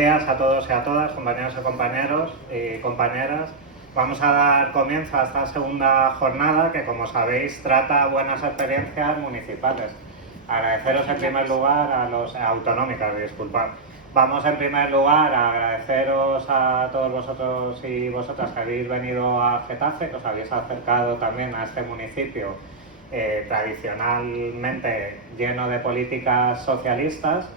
días a todos y a todas, compañeros y compañeros y compañeras. Vamos a dar comienzo a esta segunda jornada que, como sabéis, trata buenas experiencias municipales. Agradeceros en primer lugar a los autonómicas, disculpad. Vamos en primer lugar a agradeceros a todos vosotros y vosotras que habéis venido a Getafe, que os habéis acercado también a este municipio tradicionalmente lleno de políticas socialistas,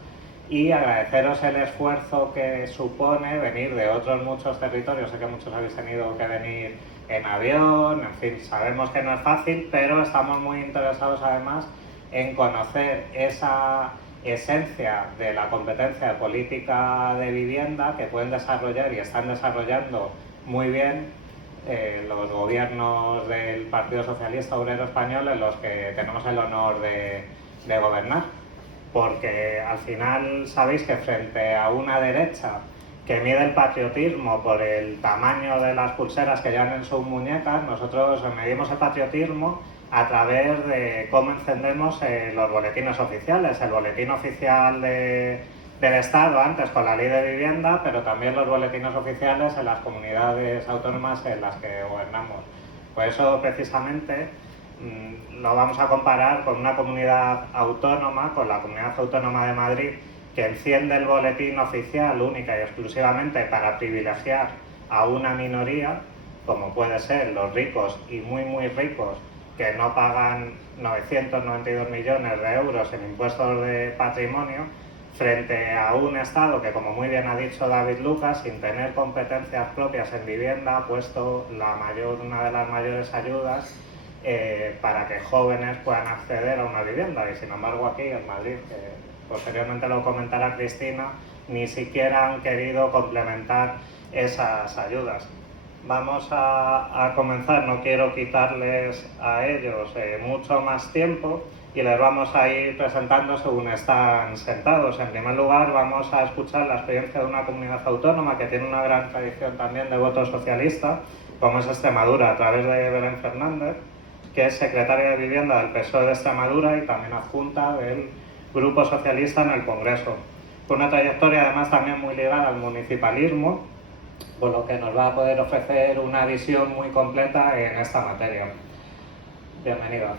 y agradeceros el esfuerzo que supone venir de otros muchos territorios. Sé que muchos habéis tenido que venir en avión, en fin, sabemos que no es fácil, pero estamos muy interesados además en conocer esa esencia de la competencia de política de vivienda que pueden desarrollar y están desarrollando muy bien los gobiernos del Partido Socialista Obrero Español, en los que tenemos el honor de gobernar. Porque al final sabéis que frente a una derecha que mide el patriotismo por el tamaño de las pulseras que llevan en sus muñecas, nosotros medimos el patriotismo a través de cómo encendemos los boletines oficiales, el boletín oficial del Estado antes con la ley de vivienda, pero también los boletines oficiales en las comunidades autónomas en las que gobernamos. Por eso, precisamente, lo vamos a comparar con una comunidad autónoma, con la Comunidad Autónoma de Madrid, que enciende el boletín oficial única y exclusivamente para privilegiar a una minoría, como puede ser los ricos y muy muy ricos, que no pagan 992 millones de euros en impuestos de patrimonio, frente a un Estado que, como muy bien ha dicho David Lucas, sin tener competencias propias en vivienda, ha puesto una de las mayores ayudas para que jóvenes puedan acceder a una vivienda. Y sin embargo aquí en Madrid, posteriormente lo comentará Cristina, ni siquiera han querido complementar esas ayudas. Vamos a comenzar, no quiero quitarles a ellos mucho más tiempo y les vamos a ir presentando según están sentados. En primer lugar, vamos a escuchar la experiencia de una comunidad autónoma que tiene una gran tradición también de voto socialista, como es Extremadura, a través de Belén Fernández, que es secretaria de Vivienda del PSOE de Extremadura y también adjunta del Grupo Socialista en el Congreso. Con una trayectoria además también muy ligada al municipalismo, por lo que nos va a poder ofrecer una visión muy completa en esta materia. Bienvenida.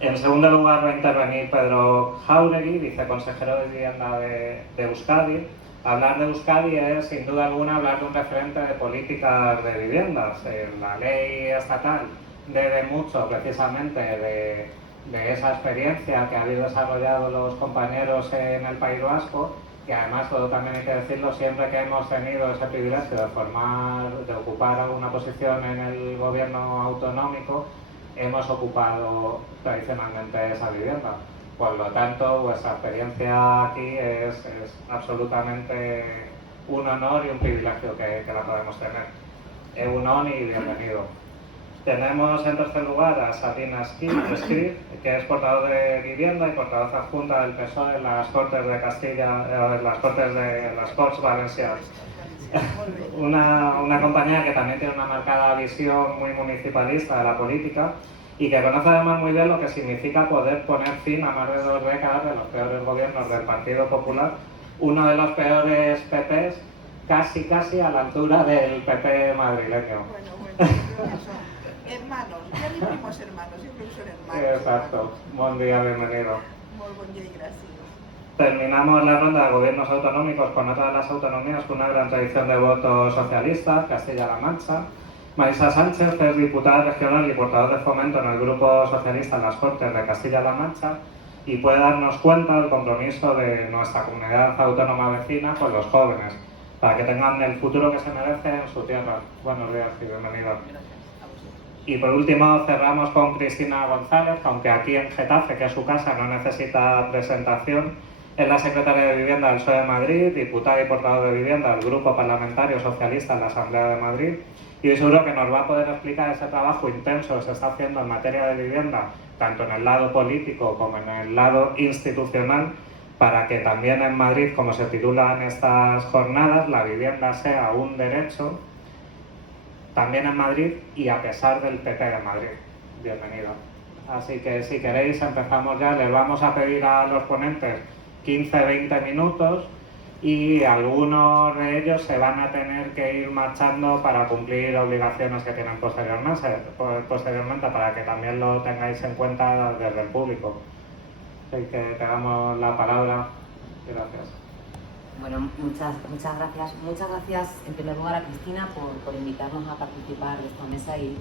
En segundo lugar va a intervenir Pedro Jáuregui, viceconsejero de Vivienda de Euskadi. Hablar de Euskadi es, sin duda alguna, hablar de un referente de políticas de viviendas. La ley estatal debe mucho precisamente de esa experiencia que habéis desarrollado los compañeros en el País Vasco, y además, todo también hay que decirlo, siempre que hemos tenido ese privilegio de ocupar una posición en el gobierno autonómico, hemos ocupado tradicionalmente esa vivienda. Por lo tanto, vuestra experiencia aquí es absolutamente un honor y un privilegio que la podemos tener. Egunon y bienvenido. Tenemos en tercer lugar a Sabina Skir, que es portavoz de Vivienda y portavoz adjunta del PSOE en las Cortes de Castilla, en las Corts Valencianas. Una compañía que también tiene una marcada visión muy municipalista de la política y que conoce además muy bien lo que significa poder poner fin a más de 2 décadas de los peores gobiernos del Partido Popular, uno de los peores PPs, casi a la altura del PP madrileño. Bueno, hermanos, ya vivimos hermanos, siempre son hermanos. Exacto. Buen día, bienvenido. Muy buen día y gracias. Terminamos la ronda de gobiernos autonómicos con otra de las autonomías con una gran tradición de voto socialista, Castilla-La Mancha. Marisa Sánchez es diputada regional y portavoz de fomento en el Grupo Socialista en las Cortes de Castilla-La Mancha y puede darnos cuenta del compromiso de nuestra comunidad autónoma vecina con los jóvenes, para que tengan el futuro que se merecen en su tierra. Buenos días y bienvenidos. Y por último cerramos con Cristina González, aunque aquí en Getafe, que es su casa, no necesita presentación. Es la secretaria de Vivienda del PSOE de Madrid, diputada y portavoz de Vivienda del Grupo Parlamentario Socialista en la Asamblea de Madrid, y seguro que nos va a poder explicar ese trabajo intenso que se está haciendo en materia de vivienda, tanto en el lado político como en el lado institucional, para que también en Madrid, como se titulan estas jornadas, la vivienda sea un derecho también en Madrid y a pesar del PP de Madrid. Bienvenido. Así que si queréis empezamos ya. Les vamos a pedir a los ponentes 15-20 minutos y algunos de ellos se van a tener que ir marchando para cumplir obligaciones que tienen posteriormente, para que también lo tengáis en cuenta desde el público. Así que te damos la palabra. Gracias. Bueno, muchas gracias. Muchas gracias en primer lugar a Cristina por invitarnos a participar de esta mesa y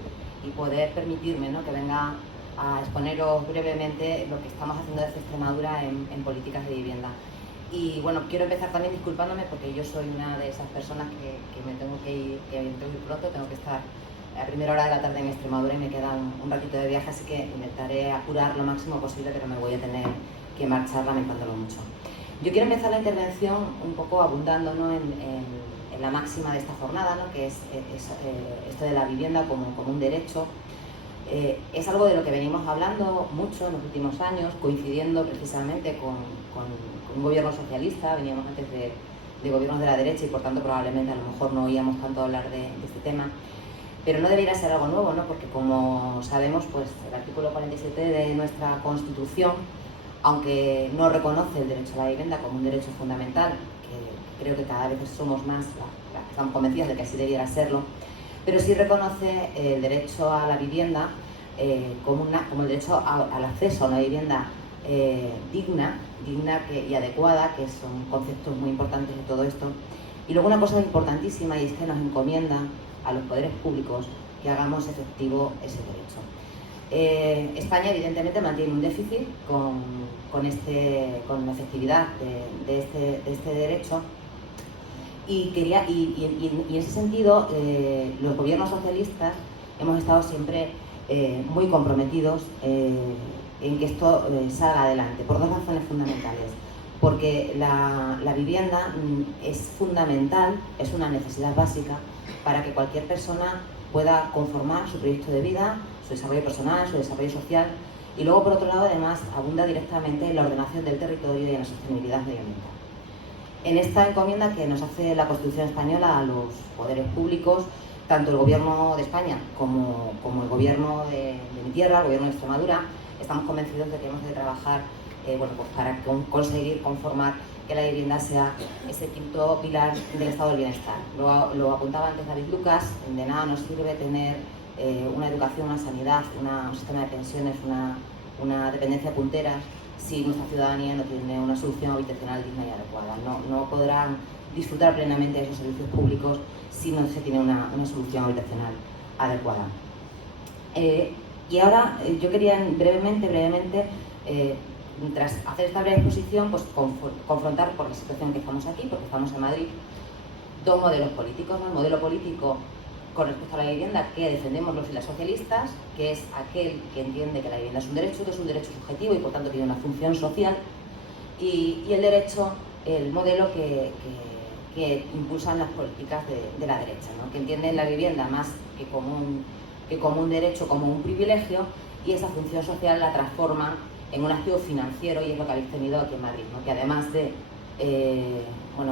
poder permitirme, ¿no?, que venga a exponeros brevemente lo que estamos haciendo desde Extremadura en políticas de vivienda. Y bueno, quiero empezar también disculpándome porque yo soy una de esas personas que me tengo que ir pronto, tengo que estar a primera hora de la tarde en Extremadura y me queda un ratito de viaje, así que intentaré apurar lo máximo posible, pero me voy a tener que marchar lamentándolo mucho. Yo quiero empezar la intervención un poco abundando, ¿no?, en la máxima de esta jornada, ¿no?, que es esto de la vivienda como un derecho. Es algo de lo que venimos hablando mucho en los últimos años, coincidiendo precisamente con un gobierno socialista. Veníamos antes de gobiernos de la derecha y por tanto probablemente a lo mejor no oíamos tanto hablar de este tema. Pero no debería ser algo nuevo, ¿no?, porque como sabemos, pues el artículo 47 de nuestra Constitución, aunque no reconoce el derecho a la vivienda como un derecho fundamental, que creo que cada vez somos más las que estamos convencidas de que así debiera serlo, pero sí reconoce el derecho a la vivienda como el derecho al acceso a una vivienda digna y adecuada, que son conceptos muy importantes de todo esto. Y luego una cosa importantísima, y es que nos encomienda a los poderes públicos que hagamos efectivo ese derecho. España evidentemente mantiene un déficit con la efectividad de este derecho, y en ese sentido los gobiernos socialistas hemos estado siempre muy comprometidos en que esto salga adelante, por dos razones fundamentales. Porque la vivienda es fundamental, es una necesidad básica para que cualquier persona pueda conformar su proyecto de vida, su desarrollo personal, su desarrollo social, y luego por otro lado además abunda directamente en la ordenación del territorio y en la sostenibilidad medioambiental. En esta encomienda que nos hace la Constitución española a los poderes públicos, tanto el Gobierno de España como el Gobierno de mi tierra, el Gobierno de Extremadura, estamos convencidos de que hemos de trabajar para conseguir conformar que la vivienda sea ese quinto pilar del estado del bienestar. Lo apuntaba antes David Lucas, de nada nos sirve tener una educación, una sanidad, un sistema de pensiones, una dependencia puntera, si nuestra ciudadanía no tiene una solución habitacional digna y adecuada. No podrán disfrutar plenamente de esos servicios públicos si no se tiene una solución habitacional adecuada. Y ahora yo quería brevemente, tras hacer esta breve exposición, pues confrontar, por la situación que estamos aquí, porque estamos en Madrid, dos modelos políticos, ¿no? El modelo político con respecto a la vivienda que defendemos los y las socialistas, que es aquel que entiende que la vivienda es un derecho subjetivo y por tanto tiene una función social, y el modelo que impulsan las políticas de la derecha, ¿no?, que entienden la vivienda más que como un derecho, como un privilegio, y esa función social la transforman en un activo financiero, y es lo que habéis tenido aquí en Madrid, ¿no?, que además de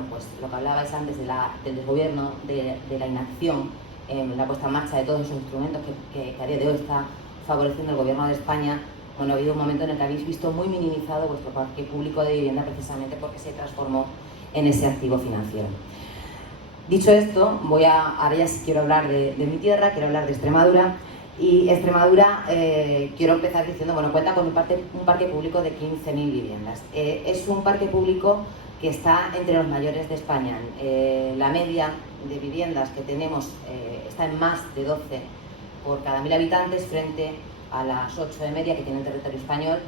pues lo que hablabais antes del desgobierno, de la inacción en la puesta en marcha de todos esos instrumentos que a día de hoy está favoreciendo el Gobierno de España, ha habido un momento en el que habéis visto muy minimizado vuestro parque público de vivienda precisamente porque se transformó en ese activo financiero. Dicho esto, ahora ya sí quiero hablar de mi tierra, quiero hablar de Extremadura. Y Extremadura, quiero empezar diciendo, cuenta con un parque público de 15.000 viviendas. Es un parque público que está entre los mayores de España. La media de viviendas que tenemos está en más de 12 por cada 1.000 habitantes frente a las 8 de media que tiene el territorio español,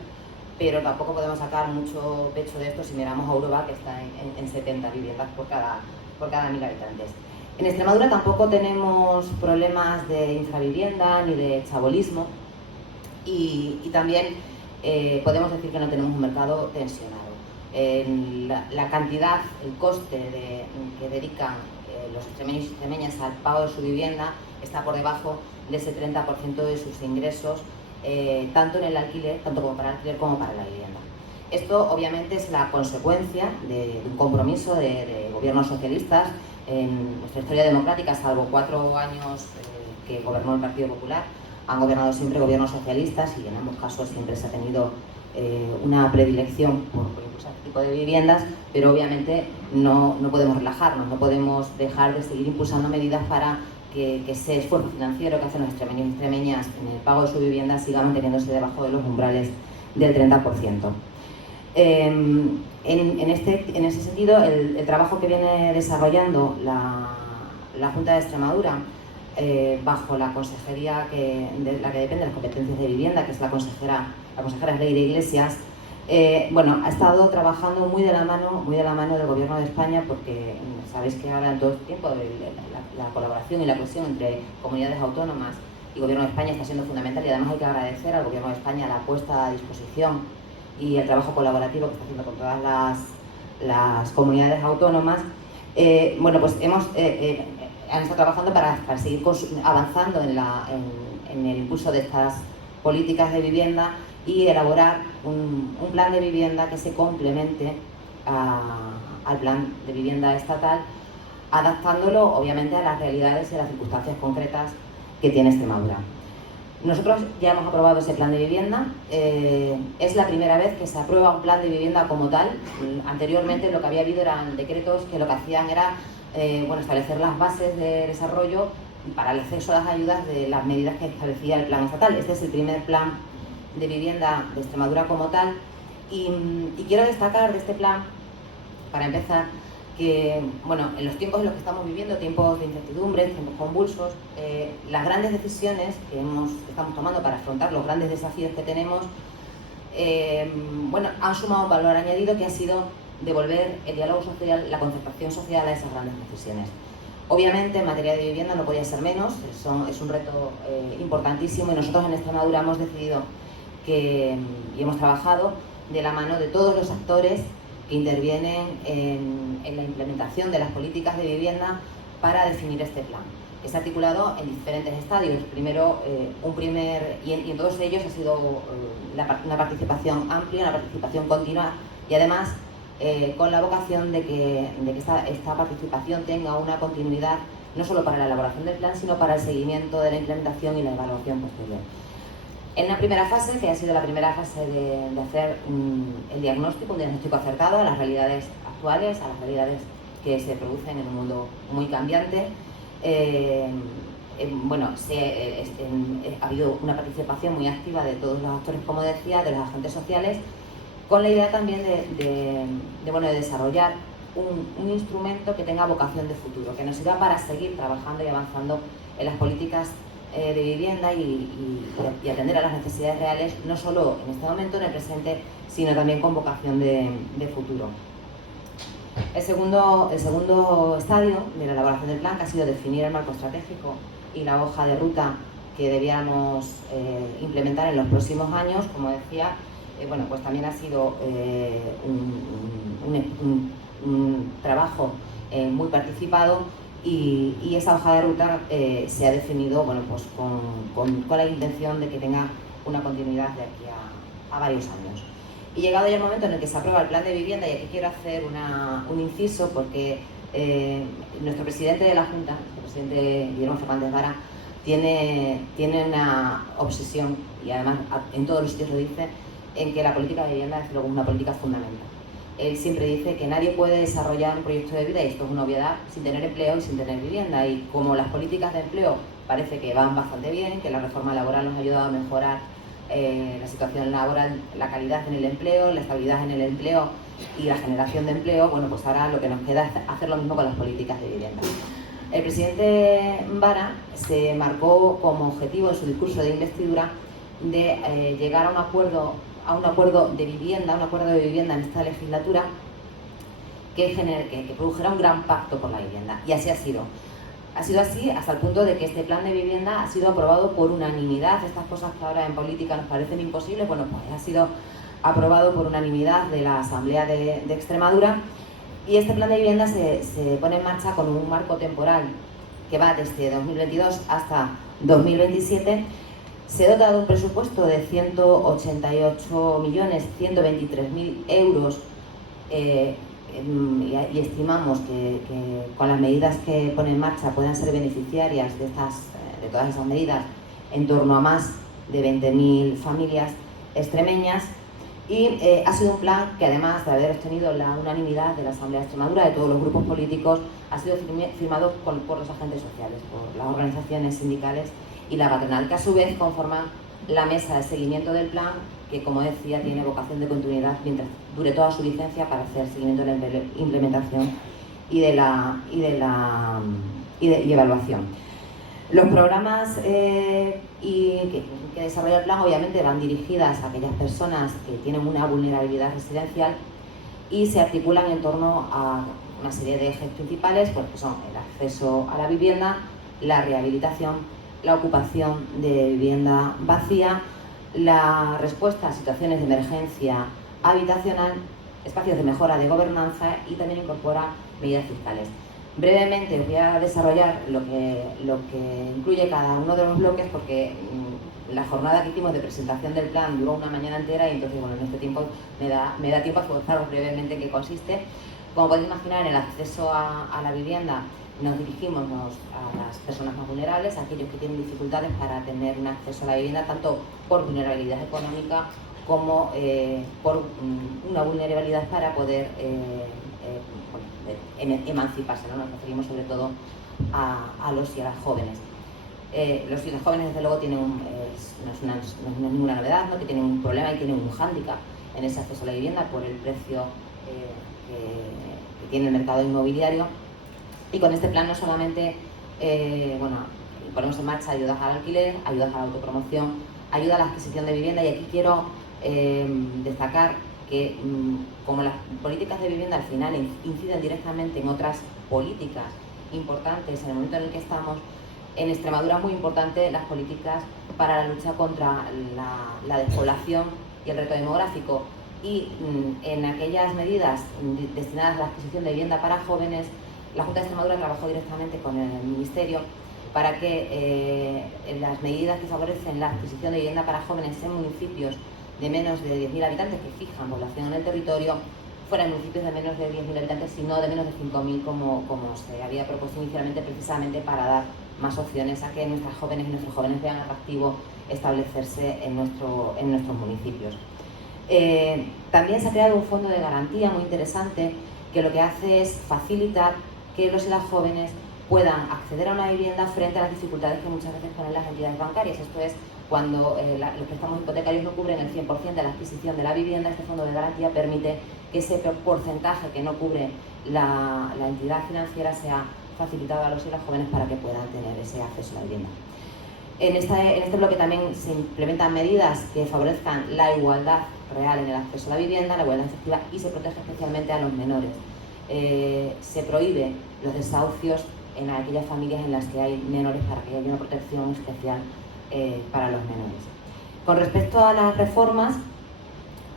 pero tampoco podemos sacar mucho pecho de esto si miramos a Europa, que está en 70 viviendas por cada 1.000 habitantes. En Extremadura tampoco tenemos problemas de infravivienda ni de chabolismo, y también podemos decir que no tenemos un mercado tensionado. La cantidad, el coste que dedican los extremeños y extremeñas al pago de su vivienda está por debajo de ese 30% de sus ingresos, tanto en el alquiler, tanto como para el alquiler como para la vivienda. Esto obviamente es la consecuencia de un compromiso de gobiernos socialistas. En nuestra historia democrática, salvo 4 años que gobernó el Partido Popular, han gobernado siempre gobiernos socialistas, y en ambos casos siempre se ha tenido una predilección por impulsar este tipo de viviendas, pero obviamente no podemos relajarnos, no podemos dejar de seguir impulsando medidas para que ese esfuerzo financiero que hacen los extremeños y extremeñas en el pago de su vivienda siga manteniéndose debajo de los umbrales del 30%. En ese sentido, el trabajo que viene desarrollando la Junta de Extremadura bajo la consejería de la que depende las competencias de vivienda, que es la consejera Ley de Iglesias, ha estado trabajando muy de la mano del Gobierno de España, porque sabéis que ahora en todo este tiempo la colaboración y la cohesión entre comunidades autónomas y Gobierno de España está siendo fundamental, y además hay que agradecer al Gobierno de España la puesta a disposición y el trabajo colaborativo que está haciendo con todas las comunidades autónomas. Han estado trabajando para seguir avanzando en el impulso de estas políticas de vivienda y elaborar un plan de vivienda que se complemente al plan de vivienda estatal, adaptándolo obviamente a las realidades y a las circunstancias concretas que tiene Extremadura. Nosotros ya hemos aprobado ese plan de vivienda. Es la primera vez que se aprueba un plan de vivienda como tal. Anteriormente lo que había habido eran decretos que lo que hacían era establecer las bases de desarrollo para el acceso a las ayudas de las medidas que establecía el plan estatal. Este es el primer plan de vivienda de Extremadura como tal, y quiero destacar de este plan, para empezar, que en los tiempos en los que estamos viviendo, tiempos de incertidumbre, tiempos convulsos, las grandes decisiones que estamos tomando para afrontar los grandes desafíos que tenemos han sumado un valor añadido, que ha sido devolver el diálogo social, la concertación social a esas grandes decisiones. Obviamente, en materia de vivienda no podía ser menos, es un reto importantísimo, y nosotros en Extremadura hemos decidido y hemos trabajado de la mano de todos los actores que intervienen en la implementación de las políticas de vivienda para definir este plan. Es articulado en diferentes estadios. Primero, y en todos ellos ha sido una participación amplia, una participación continua, y además con la vocación de que esta participación tenga una continuidad no solo para la elaboración del plan, sino para el seguimiento de la implementación y la evaluación posterior. En una primera fase, que ha sido la primera fase de hacer un diagnóstico acertado a las realidades actuales, a las realidades que se producen en un mundo muy cambiante, ha habido una participación muy activa de todos los actores, como decía, de los agentes sociales, con la idea también de desarrollar un instrumento que tenga vocación de futuro, que nos sirva para seguir trabajando y avanzando en las políticas de vivienda y atender a las necesidades reales, no solo en este momento, en el presente, sino también con vocación de futuro. El segundo estadio de la elaboración del plan, que ha sido definir el marco estratégico y la hoja de ruta que debíamos implementar en los próximos años, como decía, también ha sido un trabajo muy participado, y esa hoja de ruta se ha definido con la intención de que tenga una continuidad de aquí a varios años. Y llegado ya el momento en el que se aprueba el plan de vivienda, y aquí quiero hacer un inciso, porque nuestro presidente de la Junta, el presidente Guillermo Fernández Vara, tiene una obsesión, y además en todos los sitios lo dice, en que la política de vivienda es luego una política fundamental. Él siempre dice que nadie puede desarrollar un proyecto de vida, y esto es una obviedad, sin tener empleo y sin tener vivienda. Y como las políticas de empleo parece que van bastante bien, que la reforma laboral nos ha ayudado a mejorar la situación laboral, la calidad en el empleo, la estabilidad en el empleo y la generación de empleo, ahora lo que nos queda es hacer lo mismo con las políticas de vivienda. El presidente Vara se marcó como objetivo en su discurso de investidura de llegar a un acuerdo de vivienda, en esta legislatura que produjera un gran pacto por la vivienda, y así ha sido. Ha sido así hasta el punto de que este plan de vivienda ha sido aprobado por unanimidad. Estas cosas que ahora en política nos parecen imposibles, ha sido aprobado por unanimidad de la Asamblea de Extremadura, y este plan de vivienda se pone en marcha con un marco temporal que va desde 2022 hasta 2027. Se dota de un presupuesto de 188.123.000 euros y estimamos que con las medidas que pone en marcha puedan ser beneficiarias de todas esas medidas en torno a más de 20.000 familias extremeñas. Y ha sido un plan que, además de haber obtenido la unanimidad de la Asamblea de Extremadura, de todos los grupos políticos, ha sido firmado por los agentes sociales, por las organizaciones sindicales y la patronal, que a su vez conforman la mesa de seguimiento del plan, que, como decía, tiene vocación de continuidad mientras dure toda su vigencia para hacer seguimiento de la implementación y evaluación. Los programas que desarrolla el plan obviamente van dirigidas a aquellas personas que tienen una vulnerabilidad residencial y se articulan en torno a una serie de ejes principales, pues, que son el acceso a la vivienda, la rehabilitación, la ocupación de vivienda vacía, la respuesta a situaciones de emergencia habitacional, espacios de mejora de gobernanza y también incorpora medidas fiscales. Brevemente os voy a desarrollar lo que incluye cada uno de los bloques, porque la jornada que hicimos de presentación del plan duró una mañana entera y entonces, bueno, en este tiempo me da tiempo a explicaros brevemente en qué consiste. Como podéis imaginar, en el acceso a la vivienda nos dirigimos a las personas más vulnerables, a aquellos que tienen dificultades para tener un acceso a la vivienda, tanto por vulnerabilidad económica como por una vulnerabilidad para poder emanciparse, ¿no? Nos referimos sobre todo a los y a las jóvenes. Los y las jóvenes, desde luego, tienen no es ninguna novedad, ¿no? Que tienen un problema y tienen un hándicap en ese acceso a la vivienda por el precio que tiene el mercado inmobiliario. Y con este plan no solamente ponemos en marcha ayudas al alquiler, ayudas a la autopromoción, ayuda a la adquisición de vivienda, y aquí quiero destacar que como las políticas de vivienda al final inciden directamente en otras políticas importantes en el momento en el que estamos, en Extremadura es muy importante las políticas para la lucha contra la despoblación y el reto demográfico, y en aquellas medidas destinadas a la adquisición de vivienda para jóvenes, la Junta de Extremadura trabajó directamente con el Ministerio para que las medidas que favorecen la adquisición de vivienda para jóvenes en municipios de menos de 10.000 habitantes, que fijan población en el territorio, fueran municipios de menos de 10.000 habitantes, sino de menos de 5.000, como se había propuesto inicialmente, precisamente para dar más opciones a que nuestras jóvenes y nuestros jóvenes vean atractivo establecerse en nuestros municipios. También se ha creado un fondo de garantía muy interesante, que lo que hace es facilitar que los y las jóvenes puedan acceder a una vivienda frente a las dificultades que muchas veces ponen las entidades bancarias. Esto es, cuando los préstamos hipotecarios no cubren el 100% de la adquisición de la vivienda, este fondo de garantía permite que ese porcentaje que no cubre la entidad financiera sea facilitado a los y las jóvenes para que puedan tener ese acceso a la vivienda. En este bloque también se implementan medidas que favorezcan la igualdad real en el acceso a la vivienda, la igualdad efectiva, y se protege especialmente a los menores. Se prohíbe los desahucios en aquellas familias en las que hay menores, para que haya una protección especial para los menores. Con respecto a las reformas,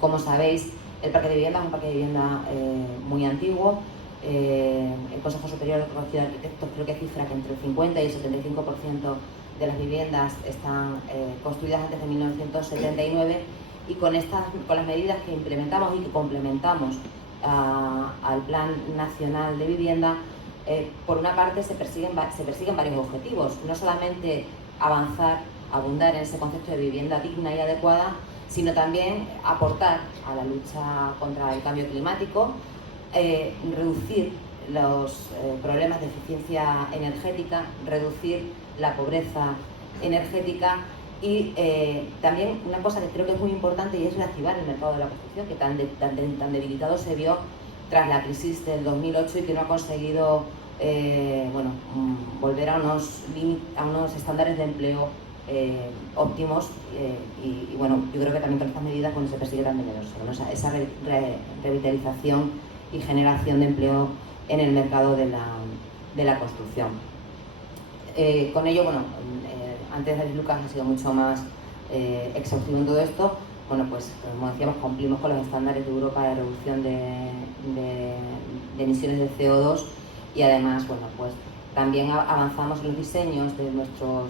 como sabéis, el parque de vivienda es un parque de vivienda muy antiguo. El Consejo Superior del Colegio de Arquitectos creo que cifra que entre el 50 y el 75% de las viviendas están construidas antes de 1979, y con las medidas que implementamos y que complementamos al Plan Nacional de Vivienda, por una parte se persiguen varios objetivos, no solamente abundar en ese concepto de vivienda digna y adecuada, sino también aportar a la lucha contra el cambio climático, reducir los problemas de eficiencia energética, reducir la pobreza energética, y también una cosa que creo que es muy importante, y es reactivar el mercado de la construcción, que tan debilitado se vio tras la crisis del 2008 y que no ha conseguido volver a unos estándares de empleo óptimos, y bueno, yo creo que también con estas medidas se persigue también esa revitalización y generación de empleo en el mercado de la construcción. Con ello, antes de Lucas ha sido mucho más exhaustivo en todo esto. Pues como decíamos, cumplimos con los estándares de Europa de reducción de emisiones de CO2, y además, pues también avanzamos en los diseños de nuestros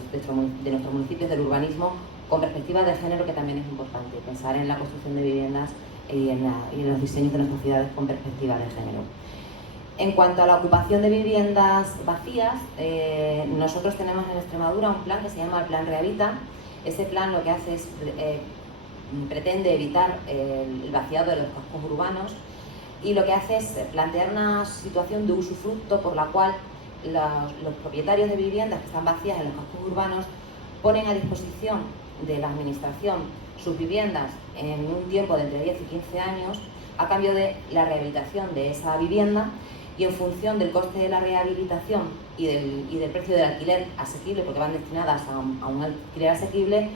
municipios, del urbanismo, con perspectiva de género, que también es importante, pensar en la construcción de viviendas y en los diseños de nuestras ciudades con perspectiva de género. En cuanto a la ocupación de viviendas vacías, nosotros tenemos en Extremadura un plan que se llama el Plan Rehabilita. Ese plan lo que hace es pretende evitar el vaciado de los cascos urbanos y lo que hace es plantear una situación de usufructo por la cual los propietarios de viviendas que están vacías en los cascos urbanos ponen a disposición de la administración sus viviendas en un tiempo de entre 10 y 15 años a cambio de la rehabilitación de esa vivienda, y en función del coste de la rehabilitación y del precio del alquiler asequible, porque van destinadas a un alquiler asequible,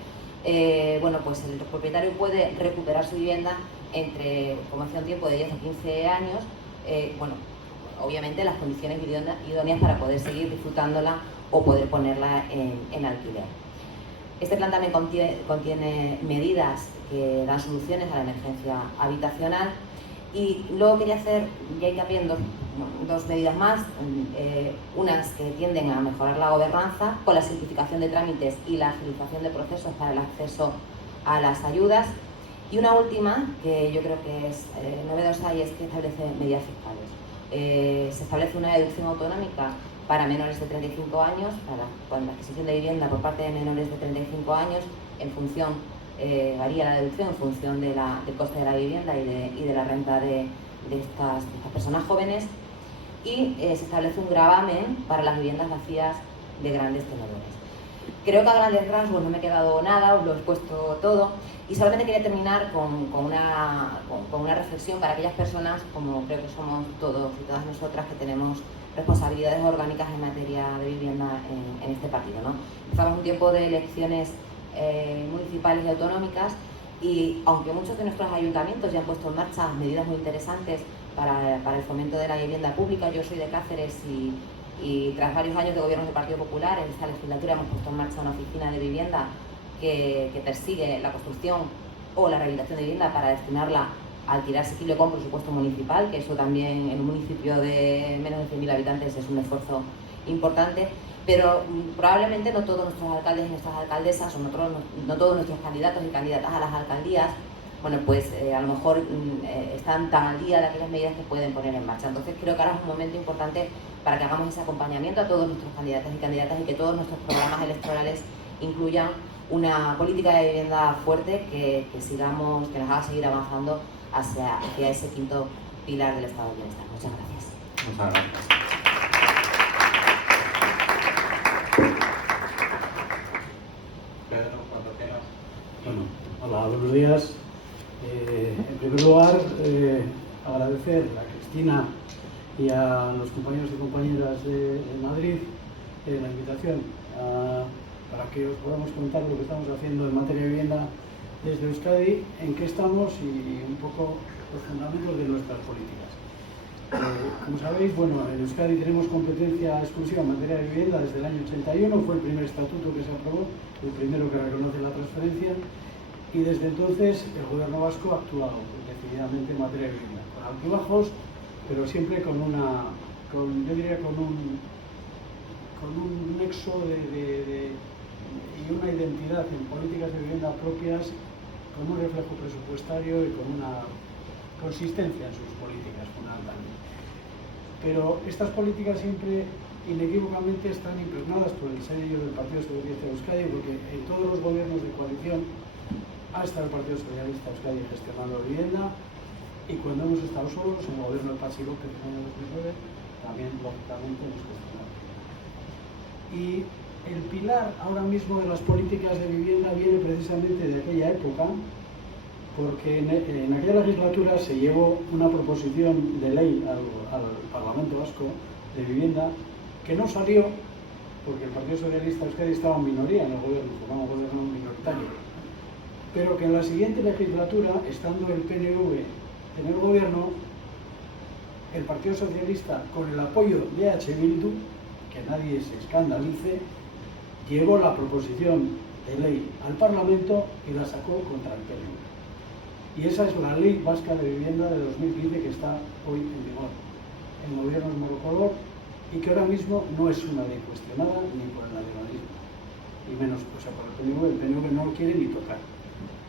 bueno, pues el propietario puede recuperar su vivienda entre, como decía, un tiempo de 10 a 15 años, bueno, obviamente las condiciones idóneas para poder seguir disfrutándola o poder ponerla en alquiler. Este plan también contiene medidas que dan soluciones a la emergencia habitacional, y luego quería hacer ya hincapié en dos medidas más, unas que tienden a mejorar la gobernanza con la simplificación de trámites y la agilización de procesos para el acceso a las ayudas, y una última que yo creo que es novedosa, y es que establece medidas fiscales. Se establece una deducción autonómica para menores de 35 años, para la adquisición de vivienda por parte de menores de 35 años, en función, varía la deducción en función del coste de la vivienda y de la renta de estas personas jóvenes, y se establece un gravamen para las viviendas vacías de grandes tenedores. Creo que a grandes rasgos no me he quedado nada, os lo he expuesto todo, y solamente quería terminar con una reflexión para aquellas personas, como creo que somos todos y todas nosotras, que tenemos responsabilidades orgánicas en materia de vivienda en este partido, ¿no? Estamos en un tiempo de elecciones municipales y autonómicas, y aunque muchos de nuestros ayuntamientos ya han puesto en marcha medidas muy interesantes para el fomento de la vivienda pública, yo soy de Cáceres y tras varios años de gobiernos del Partido Popular, en esta legislatura hemos puesto en marcha una oficina de vivienda que persigue la construcción o la rehabilitación de vivienda para destinarla a alquiler asequible con presupuesto municipal, que eso también en un municipio de menos de 100.000 habitantes es un esfuerzo importante. Pero probablemente no todos nuestros alcaldes y nuestras alcaldesas, o no todos nuestros candidatos y candidatas a las alcaldías, bueno, pues a lo mejor están tan al día de aquellas medidas que pueden poner en marcha. Entonces creo que ahora es un momento importante para que hagamos ese acompañamiento a todos nuestros candidatos y candidatas, y que todos nuestros programas electorales incluyan una política de vivienda fuerte que nos haga seguir avanzando hacia ese quinto pilar del Estado de Bienestar. Muchas gracias. Muchas gracias. Pedro, cuando quieras. Bueno, hola, buenos días. En primer lugar, agradecer a Cristina y a los compañeros y compañeras de Madrid la invitación para que os podamos contar lo que estamos haciendo en materia de vivienda desde Euskadi, en qué estamos y un poco los fundamentos de nuestras políticas. Como sabéis, bueno, en Euskadi tenemos competencia exclusiva en materia de vivienda desde el año 81, fue el primer estatuto que se aprobó, el primero que reconoce la transferencia, y desde entonces el gobierno vasco ha actuado decididamente en materia de vivienda, con altibajos, pero siempre con un nexo y una identidad en políticas de vivienda propias, con un reflejo presupuestario y con una consistencia en sus políticas, fundamentalmente. Pero estas políticas siempre, inequívocamente, están impregnadas por el sello del Partido Socialista de Euskadi, porque en todos los gobiernos de coalición ha estado el Partido Socialista de Euskadi gestionando vivienda, y cuando hemos estado solos, en el gobierno de Patxi López en el año 2009, también, lógicamente, hemos gestionado. Y el pilar ahora mismo de las políticas de vivienda viene precisamente de aquella época, porque en aquella legislatura se llevó una proposición de ley al Parlamento Vasco de vivienda que no salió porque el Partido Socialista de Euskadi estaba en minoría en el gobierno, formaba un gobierno minoritario, pero que en la siguiente legislatura, estando el PNV en el gobierno, el Partido Socialista, con el apoyo de H. Bildu, que nadie se escandalice, llevó la proposición de ley al Parlamento y la sacó contra el PNV. Y esa es la Ley Vasca de Vivienda de 2015 que está hoy en vigor en gobiernos monocolor, y que ahora mismo no es una ley cuestionada ni por el nacionalismo, y menos por el PNV. El PNV no lo quiere ni tocar.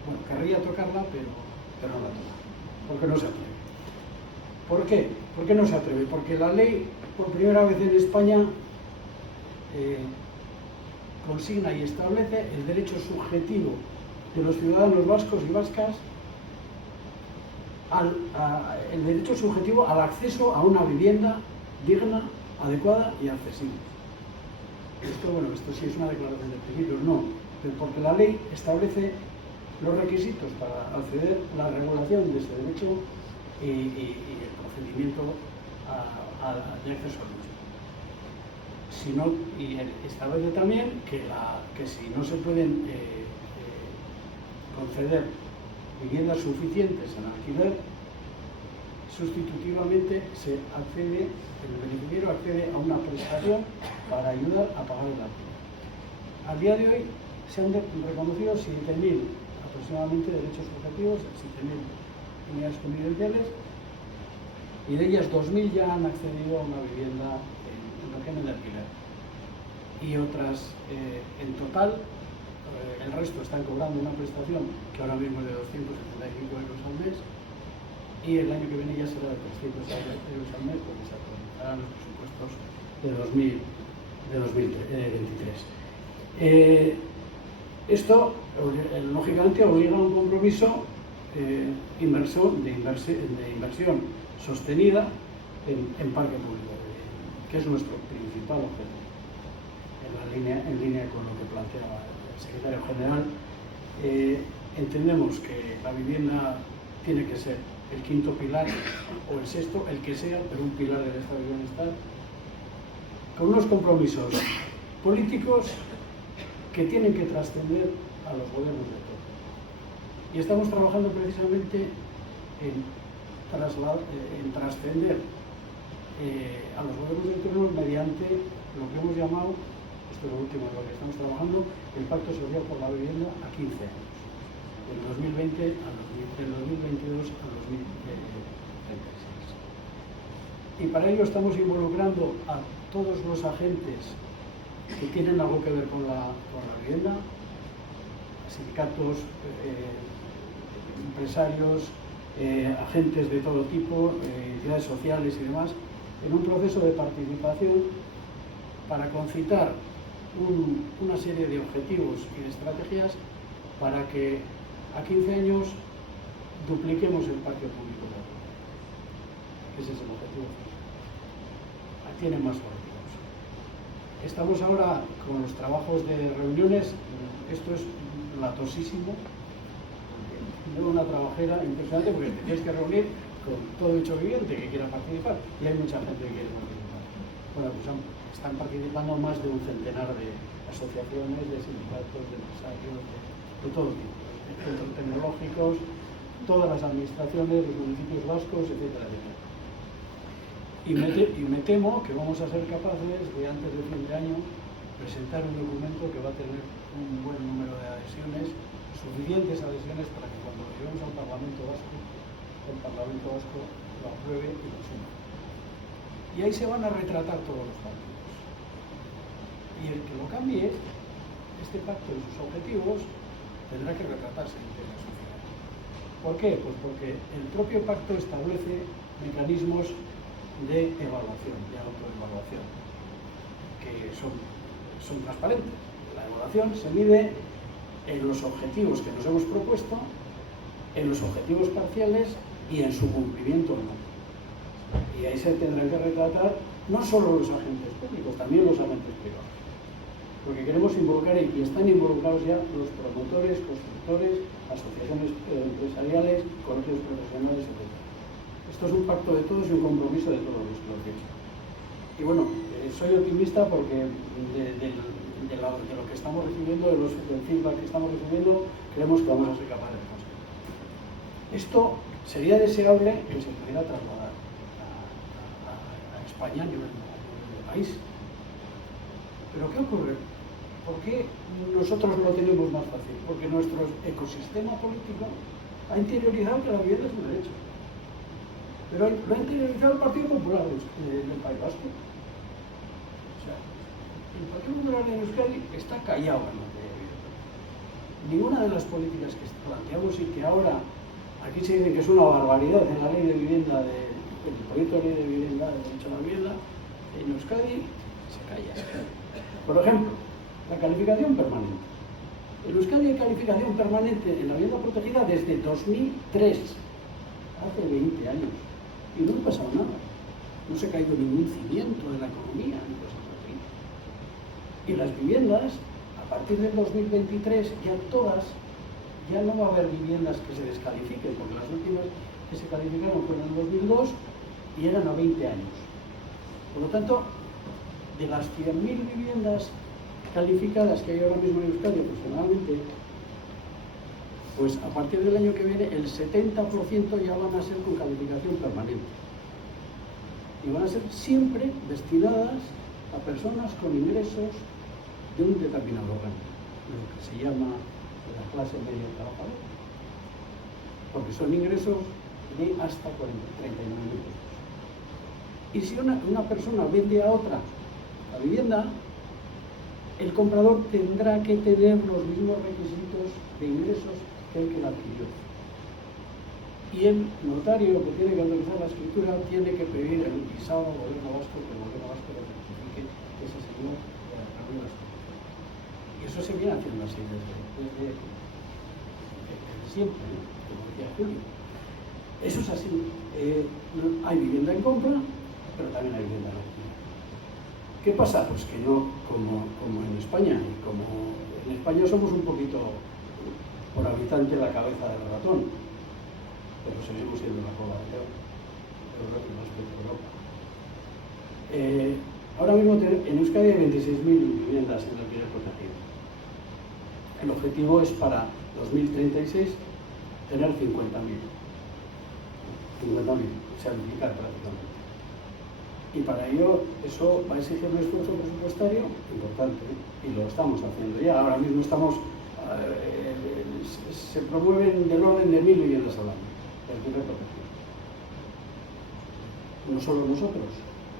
Bueno, querría tocarla, pero no la toca, porque no se atreve. ¿Por qué? ¿Por qué no se atreve? Porque la ley, por primera vez en España, consigna y establece el derecho subjetivo de los ciudadanos vascos y vascas el derecho subjetivo al acceso a una vivienda digna, adecuada y accesible. Esto sí es una declaración de principios, no, porque la ley establece los requisitos para acceder a la regulación de ese derecho y el procedimiento de acceso al mismo. Y establece también que si no se pueden conceder viviendas suficientes en alquiler, sustitutivamente el beneficiario accede a una prestación para ayudar a pagar el alquiler. Al día de hoy se han reconocido 7.000 aproximadamente derechos subjetivos, 7.000 unidades convivenciales, y de ellas 2.000 ya han accedido a una vivienda en régimen de alquiler. Y otras, en total, el resto están cobrando una prestación que ahora mismo es de 275 euros al mes, y el año que viene ya será de 300 euros al mes, porque se actualizarán los presupuestos de 2023. Esto, lógicamente, obliga a un compromiso de inversión sostenida en parque público, que es nuestro principal objetivo, en línea con lo que planteaba el secretario general. Entendemos que la vivienda tiene que ser el quinto pilar o el sexto, el que sea, pero un pilar del estado de bienestar, con unos compromisos políticos que tienen que trascender a los gobiernos de turno. Y estamos trabajando precisamente en trascender a los gobiernos de turno mediante lo que hemos llamado, esto es lo último en lo que estamos trabajando, el Pacto Social por la Vivienda a 15 años, del 2022 al 2026. Y para ello estamos involucrando a todos los agentes que tienen algo que ver con la vivienda, sindicatos, empresarios, agentes de todo tipo, entidades sociales y demás, en un proceso de participación para concitar una serie de objetivos y de estrategias para que a 15 años dupliquemos el parque público de alquiler, que ese es el objetivo. Tienen más objetivos. Estamos ahora con los trabajos de reuniones. Esto es latosísimo, una trabajera impresionante, porque te tienes que reunir con todo dicho viviente que quiera participar, y hay mucha gente que quiere participar. Bueno, pues están participando más de un centenar de asociaciones, de sindicatos, de empresarios, de todo tipo, de centros tecnológicos, todas las administraciones, los municipios vascos, etcétera, etcétera. Y me temo que vamos a ser capaces de, antes de fin de año, presentar un documento que va a tener un buen número de adhesiones, suficientes adhesiones para que cuando lo llevemos al Parlamento Vasco, el Parlamento Vasco lo apruebe y lo suma. Y ahí se van a retratar todos los partidos. Y el que lo cambie, este pacto y sus objetivos, tendrá que retratarse en la sociedad. ¿Por qué? Pues porque el propio pacto establece mecanismos de evaluación, de autoevaluación, que son transparentes. La evaluación se mide en los objetivos que nos hemos propuesto, en los objetivos parciales y en su cumplimiento o no. Y ahí se tendrán que retratar no solo los agentes públicos, también los agentes privados. Porque queremos involucrar, y están involucrados ya los promotores, constructores, asociaciones empresariales, colegios profesionales, etc. Esto es un pacto de todos y un compromiso de todos los que lo tienen. Y bueno, soy optimista porque de lo que estamos recibiendo, del feedback que estamos recibiendo, creemos que vamos a ser capaces de conseguir. Esto sería deseable que se pudiera trasladar a España a nivel de país. Pero ¿qué ocurre? ¿Por qué nosotros lo tenemos más fácil? Porque nuestro ecosistema político ha interiorizado que la vivienda es un derecho. Pero lo ha interiorizado el Partido Popular del País Vasco. O sea, el Partido Popular de Euskadi está callado en materia de vivienda. Ninguna de las políticas que planteamos y que ahora aquí se dice que es una barbaridad en la ley de vivienda, el proyecto de ley de vivienda, de derecho a la vivienda, en Euskadi se calla. Por ejemplo, la calificación permanente. En Euskadi hay calificación permanente en la vivienda protegida desde 2003, hace 20 años, y no ha pasado nada. No se ha caído ningún cimiento de la economía, ni cosas así. Y las viviendas, a partir del 2023, ya no va a haber viviendas que se descalifiquen, porque las últimas que se calificaron fueron en 2002 y eran a 20 años. Por lo tanto, de las 100.000 viviendas calificadas que hay ahora mismo en Euskadi aproximadamente, pues a partir del año que viene el 70% ya van a ser con calificación permanente. Y van a ser siempre destinadas a personas con ingresos de un determinado rango, lo que se llama la clase media trabajadora, porque son ingresos de hasta 39.000 euros. Y si una persona vende a otra la vivienda, el comprador tendrá que tener los mismos requisitos de ingresos que el que la adquirió. Y el notario que tiene que autorizar la escritura tiene que pedir el visado al gobierno vasco, que el gobierno vasco le certifique que ese señor abrió la escritura. Y eso se viene haciendo así desde siempre, ¿no? Como decía Julio. Eso es así. Hay vivienda en compra, pero también hay vivienda en alquiler. ¿Qué pasa? Pues que no como en España, y como en España somos un poquito por habitante la cabeza del ratón, pero seguimos siendo la cola de león, respecto a Europa. Ahora mismo en Euskadi hay 26.000 viviendas en alquiler protegido. El objetivo es para 2036 tener 50.000. 50.000, o sea, duplicar prácticamente. Y para ello eso va a exigir un esfuerzo presupuestario importante, ¿eh? Y lo estamos haciendo ya. Ahora mismo se promueven del orden de 1.000 viviendas al año de alquiler protegido. No solo nosotros,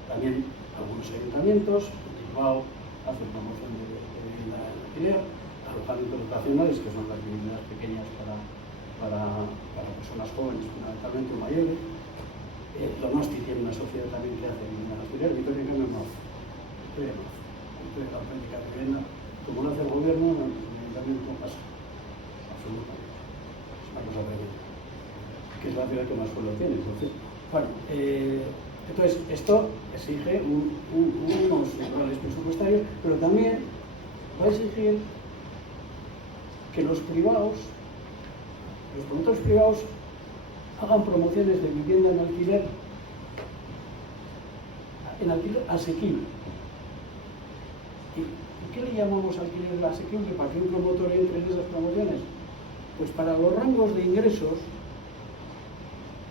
también algunos ayuntamientos. Bilbao hace promoción de vivienda en alquiler, alojamientos dotacionales, que son las viviendas pequeñas para personas jóvenes, fundamentalmente mayores. Donosti tiene una sociedad también que hace vivienda en alquiler, Vitoria en cambio no. Vitoria la auténtica vivienda, como lo hace el gobierno, el ayuntamiento no pasa. Absolutamente. Es una cosa tremenda. Que es la ciudad que más pueblo tiene. Entonces, bueno, entonces esto exige unos niveles presupuestarios, pero también va a exigir que los promotores privados hagan promociones de vivienda en alquiler asequible. ¿Y qué le llamamos alquiler asequible para que un promotor entre en esas promociones? Pues para los rangos de ingresos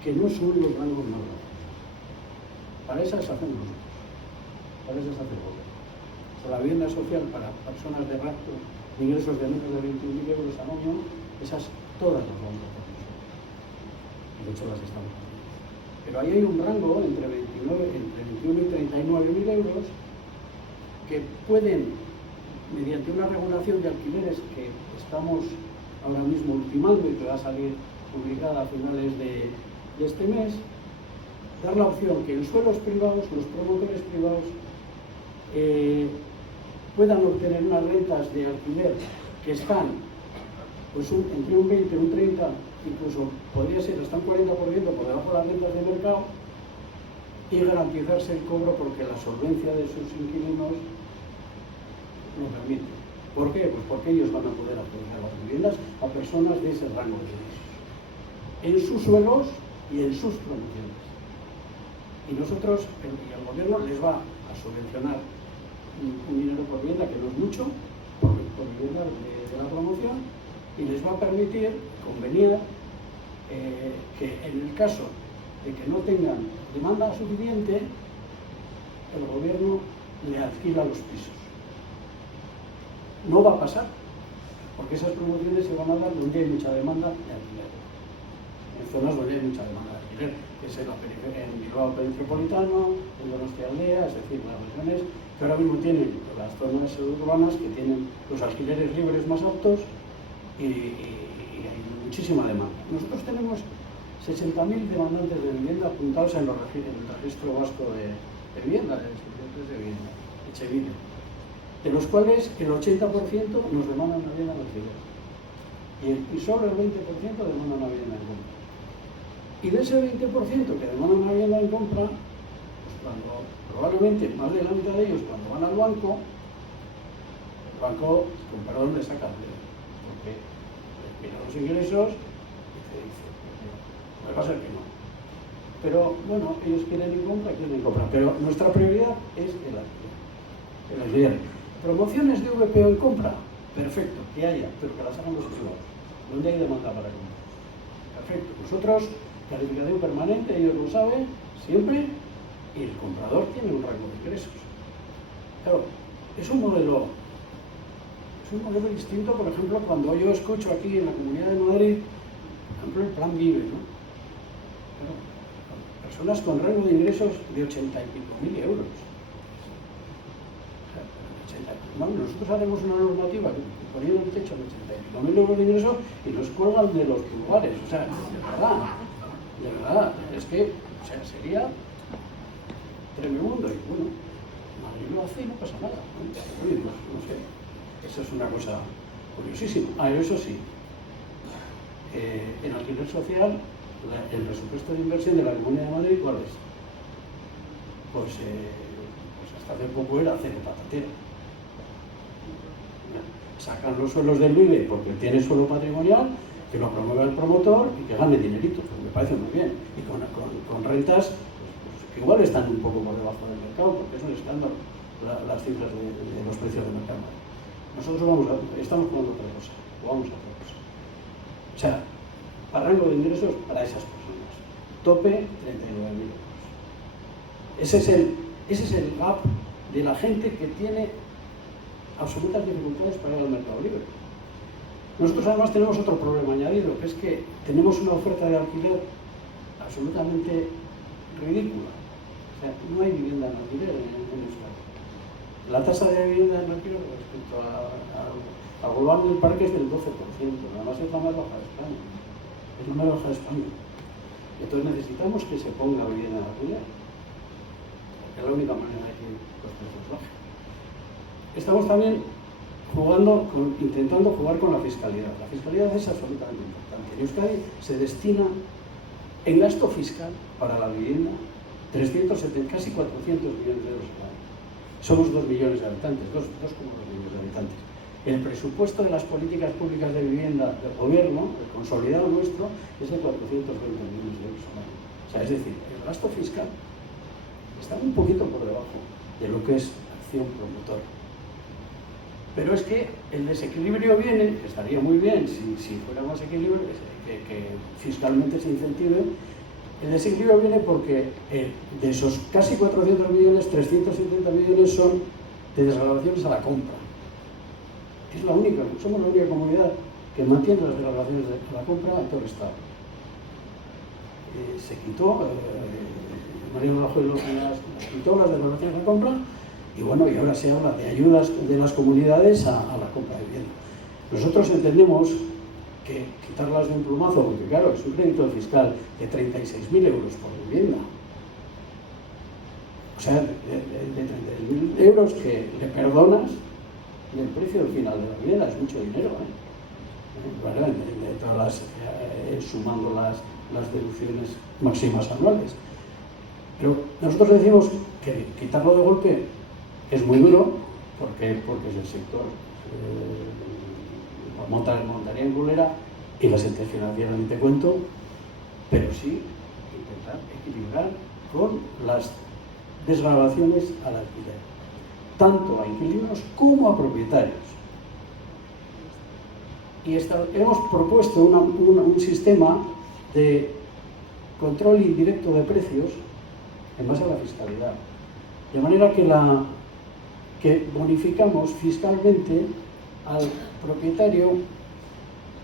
que no son los rangos más bajos. Para esas hacemos nosotros. Para esas hace el gobierno. O sea, la vivienda social para personas de rango de ingresos de menos de 21.000 euros al año, esas todas las vamos a hacer nosotros. De hecho, las estamos haciendo. Pero ahí hay un rango entre 21 y 39.000 euros que pueden, mediante una regulación de alquileres que estamos ahora mismo ultimando y que va a salir publicada a finales de este mes, dar la opción que en suelos privados, los promotores privados puedan obtener unas rentas de alquiler que están pues entre un 20, un 30, incluso podría ser hasta un 40% por debajo de las rentas de mercado, y garantizarse el cobro porque la solvencia de sus inquilinos lo permite. ¿Por qué? Pues porque ellos van a poder acceder a las viviendas a personas de ese rango de ingresos, en sus suelos y en sus promociones. Y nosotros, el gobierno les va a subvencionar un dinero por vivienda, que no es mucho, por vivienda de la promoción, y les va a permitir convenir que en el caso de que no tengan demanda suficiente, el gobierno le alquila los pisos. No va a pasar, porque esas promociones se van a dar donde hay mucha demanda de alquiler. En zonas donde hay mucha demanda de alquiler, que es en la periferia, en Bilbao Metropolitano, en Donostialdea, es decir, las regiones que ahora mismo tienen las zonas urbanas que tienen los alquileres libres más altos y hay muchísima demanda. Nosotros tenemos 60.000 demandantes de vivienda apuntados en el registro vasco de vivienda, de estudiantes de vivienda, Etxebide. de los cuales el 80% nos demandan una vivienda en alquiler. Y solo el 20% demanda una vivienda en compra. Y de ese 20% que demanda una vivienda en compra, pues cuando probablemente más de la mitad de ellos, cuando van al banco, el banco, con perdón, le saca el dinero. Porque mira los ingresos y te dice, puede pasar que no. Pero bueno, ellos quieren ir compra, pero nuestra prioridad es el alquiler. El alquiler. Promociones de VPO en compra, perfecto, que haya, pero que las hagan los privados, donde hay demanda para comprar. Perfecto. Nosotros, calificación permanente, ellos lo saben, siempre, y el comprador tiene un rango de ingresos. Claro, es un modelo distinto, por ejemplo, cuando yo escucho aquí en la Comunidad de Madrid, por ejemplo, el Plan Vive, ¿no? Claro, personas con rango de ingresos de 80 y pico mil euros. Bueno, nosotros haremos una normativa poniendo el techo de 80 y pico mil euros de ingresos y nos cuelgan de los lugares. O sea, de verdad, es que, o sea, sería tremendo. Y bueno, Madrid lo hace y no pasa nada. Oye, pues, no sé, eso es una cosa curiosísima. Eso sí, en alquiler social, el presupuesto de inversión de la Comunidad de Madrid, ¿cuál es? Pues hasta hace poco era cero patatero. Sacan los suelos del Vive porque tiene suelo patrimonial, que lo promueva el promotor y que gane dinerito, que me parece muy bien. Y con rentas pues, que igual están un poco por debajo del mercado, porque es un escándalo las cifras de los precios del mercado. Nosotros estamos jugando otra cosa, vamos a otra cosa. O sea, para rango de ingresos para esas personas. Tope 39.000 euros. Ese es el gap de la gente que tiene absolutas dificultades para ir al mercado libre. Nosotros además tenemos otro problema añadido, que es que tenemos una oferta de alquiler absolutamente ridícula. O sea, no hay vivienda en alquiler en Euskadi. La tasa de vivienda en alquiler respecto al global del parque es del 12%, además es la más baja de España. Es la más baja de España. Entonces necesitamos que se ponga vivienda en alquiler. Es la única manera de que los precios bajen. Estamos también intentando jugar con la fiscalidad. La fiscalidad es absolutamente importante. En Euskadi se destina en gasto fiscal para la vivienda 370, casi 400 millones de euros al año. Somos 2 millones de habitantes, 2,2 millones de habitantes. El presupuesto de las políticas públicas de vivienda del gobierno, el consolidado nuestro, es de 420 millones de euros al año. O sea, es decir, el gasto fiscal está un poquito por debajo de lo que es acción promotora. Pero es que el desequilibrio viene, que estaría muy bien si fuera más equilibrio, que fiscalmente se incentive. El desequilibrio viene porque de esos casi 400 millones, 370 millones son de desgravaciones a la compra. Es la única, somos la única comunidad que mantiene las desgravaciones a la compra en todo el Estado. Se quitó, Mariano Rajoy quitó las desgravaciones a la compra. Y bueno, y ahora se habla de ayudas de las comunidades a la compra de vivienda. Nosotros entendemos que quitarlas de un plumazo, porque claro, es un crédito fiscal de 36.000 euros por vivienda. O sea, de 36.000 euros que le perdonas del precio final de la vivienda, es mucho dinero, ¿vale? Sumando las deducciones máximas anuales. Pero nosotros decimos que quitarlo de golpe es muy duro, porque es el sector montaría en culera y la sentencia financiera ni te cuento, pero sí intentar equilibrar con las desgravaciones al alquiler, tanto a inquilinos como a propietarios. Y hemos propuesto un sistema de control indirecto de precios en base a la fiscalidad, de manera que bonificamos fiscalmente al propietario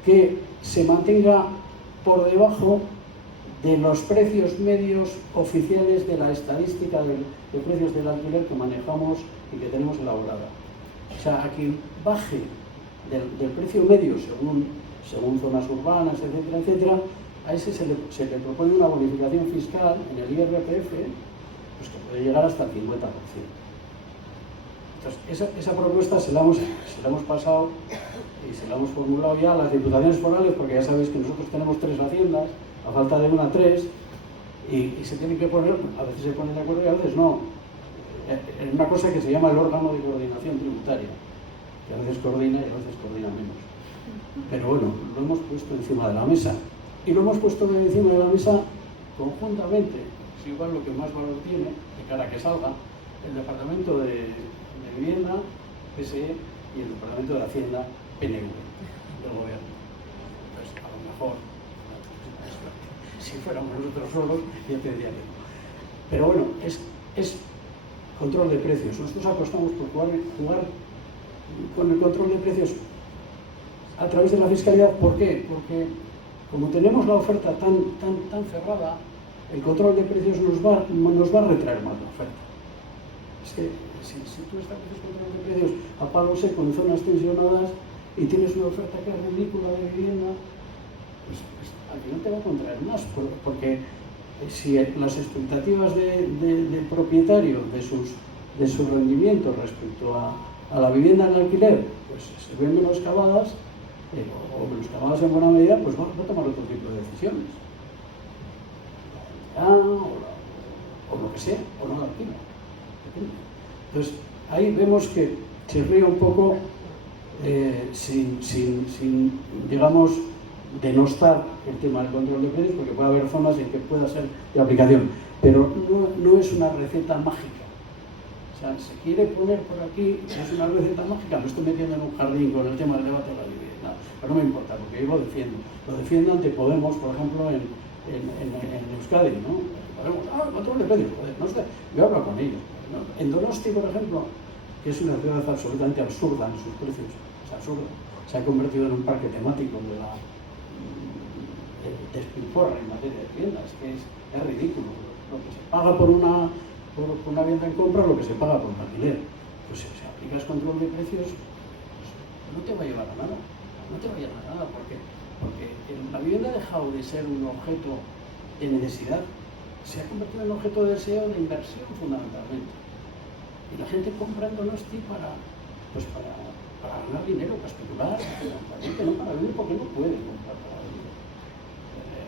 que se mantenga por debajo de los precios medios oficiales de la estadística de precios del alquiler que manejamos y que tenemos elaborada. O sea, a quien baje del precio medio según zonas urbanas, etcétera, etcétera, a ese se le propone una bonificación fiscal en el IRPF, pues que puede llegar hasta el 50%. Entonces, esa propuesta se la hemos pasado y se la hemos formulado ya a las diputaciones forales, porque ya sabéis que nosotros tenemos 3 haciendas, a falta de una 3, y se tienen que poner, a veces se ponen de acuerdo y a veces no, en una cosa que se llama el órgano de coordinación tributaria, que a veces coordina y a veces coordina menos. Pero bueno, lo hemos puesto encima de la mesa, y lo hemos puesto encima de la mesa conjuntamente, es igual lo que más valor tiene, de cara a que salga, el Departamento de Vivienda, PSE, y el Departamento de Hacienda, PNV, del Gobierno. Pues a lo mejor, si fuéramos nosotros solos, ya te diría que no. Pero bueno, es control de precios. Nosotros apostamos por jugar con el control de precios a través de la fiscalidad. ¿Por qué? Porque como tenemos la oferta tan cerrada, el control de precios nos va a retraer más la oferta. Es que si tú estableces control de precios a palo seco en zonas tensionadas y tienes una oferta que es ridícula de vivienda, pues al final te va a contraer más, porque si las expectativas del propietario de sus rendimientos respecto a la vivienda en alquiler pues se ven menoscabadas, o menoscabadas en buena medida, pues va a tomar otro tipo de decisiones. O lo que sea, o no la alquila. Entonces, ahí vemos que se ríe un poco sin, digamos, denostar el tema del control de precios, porque puede haber zonas en que pueda ser de aplicación, pero no es una receta mágica. O sea, se quiere poner por aquí, es una receta mágica, me estoy metiendo en un jardín con el tema del debate de la vivienda, pero no me importa, porque yo lo defiendo. Lo defiendo ante Podemos, por ejemplo, en Euskadi, ¿no? Podemos, control de precios, joder, no sé, yo hablo con ellos, ¿no? En Donosti, por ejemplo, que es una ciudad absolutamente absurda en sus precios, es absurdo, se ha convertido en un parque temático de la despilforra en materia de viviendas, que es ridículo. Lo que se paga por una vivienda en compra, lo que se paga por un alquiler. Pues si aplicas control de precios, pues no te va a llevar a nada. No te va a llevar a nada, porque la vivienda ha dejado de ser un objeto de necesidad, se ha convertido en un objeto de deseo, de inversión fundamentalmente. Y la gente compra en Donosti para ganar dinero, para especular, no para vivir, porque no puede comprar para vivir.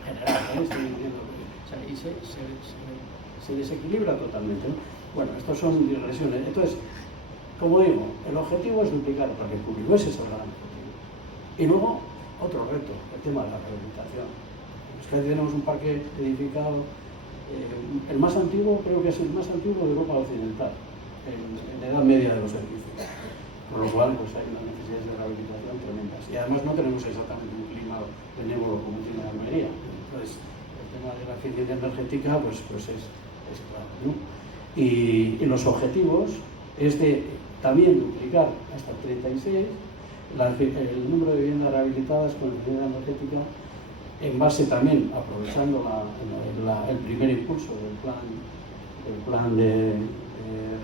En general, estoy diciendo, o sea, y se desequilibra totalmente, ¿no? Bueno, estas son digresiones. Entonces, como digo, el objetivo es duplicar el parque público, ese es el gran objetivo. Y luego, otro reto, el tema de la rehabilitación. En Euskadi tenemos un parque edificado, el más antiguo, creo que es el más antiguo de Europa Occidental, en la edad media de los edificios. Por lo cual, pues hay unas necesidades de rehabilitación tremendas. Y además no tenemos exactamente un clima benévolo como tiene Almería. Entonces, el tema de la eficiencia energética, pues es claro, ¿no? Y los objetivos es de también duplicar hasta 36 el número de viviendas rehabilitadas con eficiencia energética, en base también, aprovechando el primer impulso del plan de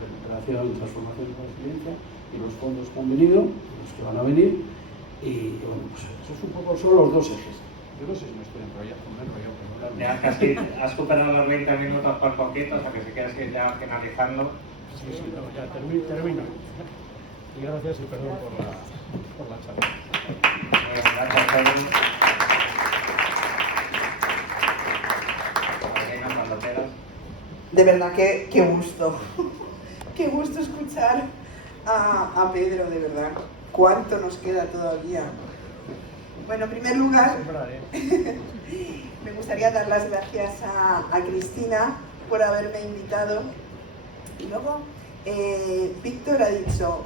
recuperación y transformación de la resiliencia y los fondos que han venido, los que van a venir, y bueno, pues eso es un poco, son los dos ejes. Yo no sé si me estoy enrollando, pero ya casi has superado los 20 minutos por poquito, o sea que si quieres ir ya finalizando. Sí, no, ya termino. Y gracias y perdón por la charla. Gracias a todos. De verdad que qué gusto. Qué gusto escuchar a Pedro, de verdad. ¿Cuánto nos queda todavía? Bueno, en primer lugar, me gustaría dar las gracias a Cristina por haberme invitado. Y luego, Víctor ha dicho,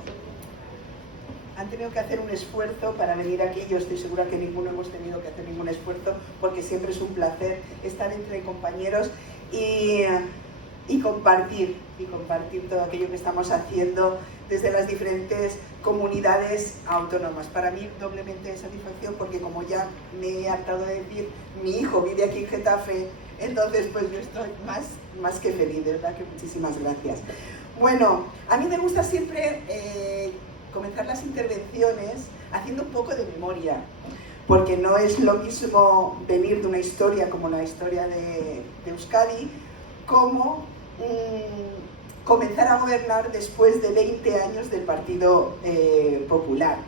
han tenido que hacer un esfuerzo para venir aquí. Yo estoy segura que ninguno hemos tenido que hacer ningún esfuerzo, porque siempre es un placer estar entre compañeros y compartir todo aquello que estamos haciendo desde las diferentes comunidades autónomas. Para mí doblemente satisfacción, porque como ya me he hartado de decir, mi hijo vive aquí en Getafe, entonces pues yo estoy más que feliz, de verdad que muchísimas gracias. Bueno, a mí me gusta siempre comenzar las intervenciones haciendo un poco de memoria, porque no es lo mismo venir de una historia como la historia de Euskadi, como comenzar a gobernar después de 20 años del Partido Popular.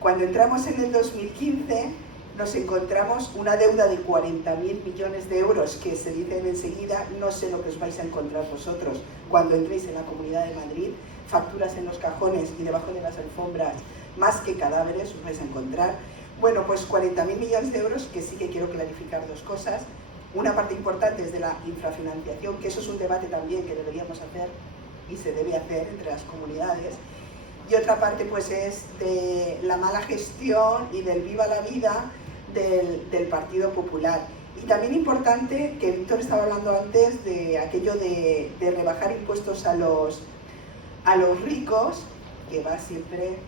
Cuando entramos en el 2015 nos encontramos una deuda de 40.000 millones de euros, que se dicen enseguida, no sé lo que os vais a encontrar vosotros cuando entréis en la Comunidad de Madrid, facturas en los cajones y debajo de las alfombras, más que cadáveres os vais a encontrar. Bueno, pues 40.000 millones de euros, que sí que quiero clarificar dos cosas. Una parte importante es de la infrafinanciación, que eso es un debate también que deberíamos hacer y se debe hacer entre las comunidades. Y otra parte pues es de la mala gestión y del viva la vida del Partido Popular. Y también importante, que Víctor estaba hablando antes, de aquello de rebajar impuestos a los ricos, que va siempre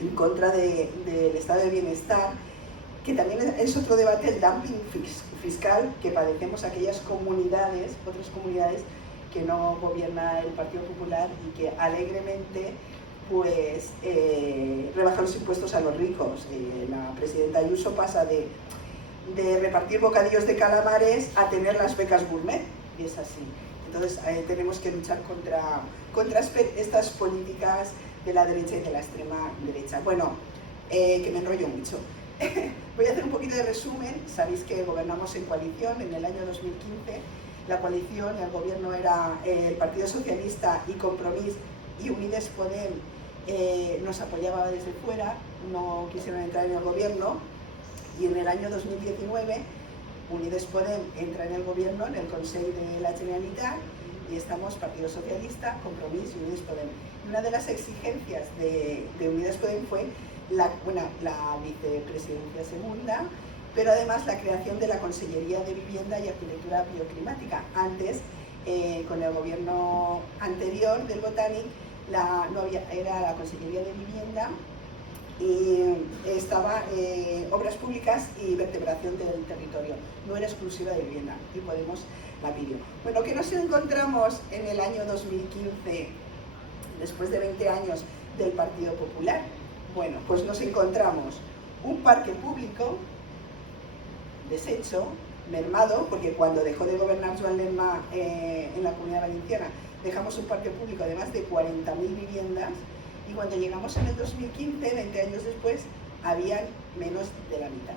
en contra del estado de bienestar, que también es otro debate, el dumping fiscal que padecemos aquellas comunidades, otras comunidades que no gobierna el Partido Popular y que alegremente pues rebajan los impuestos a los ricos. La presidenta Ayuso pasa de repartir bocadillos de calamares a tener las becas gourmet, y es así. Entonces tenemos que luchar contra estas políticas de la derecha y de la extrema derecha. Bueno, que me enrollo mucho. Voy a hacer un poquito de resumen. Sabéis que gobernamos en coalición en el año 2015. La coalición, el gobierno era el Partido Socialista y Compromís, y Unides Podem nos apoyaba desde fuera, no quisieron entrar en el gobierno, y en el año 2019 Unides Podem entra en el gobierno, en el Consell de la Generalitat, y estamos Partido Socialista, Compromís y Unides Podem. Una de las exigencias de Unides Podem fue la vicepresidencia segunda, pero además la creación de la Consellería de Vivienda y Arquitectura Bioclimática. Antes, con el gobierno anterior del Botànic, era la Consellería de Vivienda y estaba Obras Públicas y Vertebración del Territorio. No era exclusiva de vivienda, y Podemos la pidió. Bueno, ¿qué nos encontramos en el año 2015, después de 20 años del Partido Popular? Bueno, pues nos encontramos un parque público deshecho, mermado, porque cuando dejó de gobernar Joan Lerma en la Comunidad Valenciana, dejamos un parque público de más de 40.000 viviendas, y cuando llegamos en el 2015, 20 años después, habían menos de la mitad.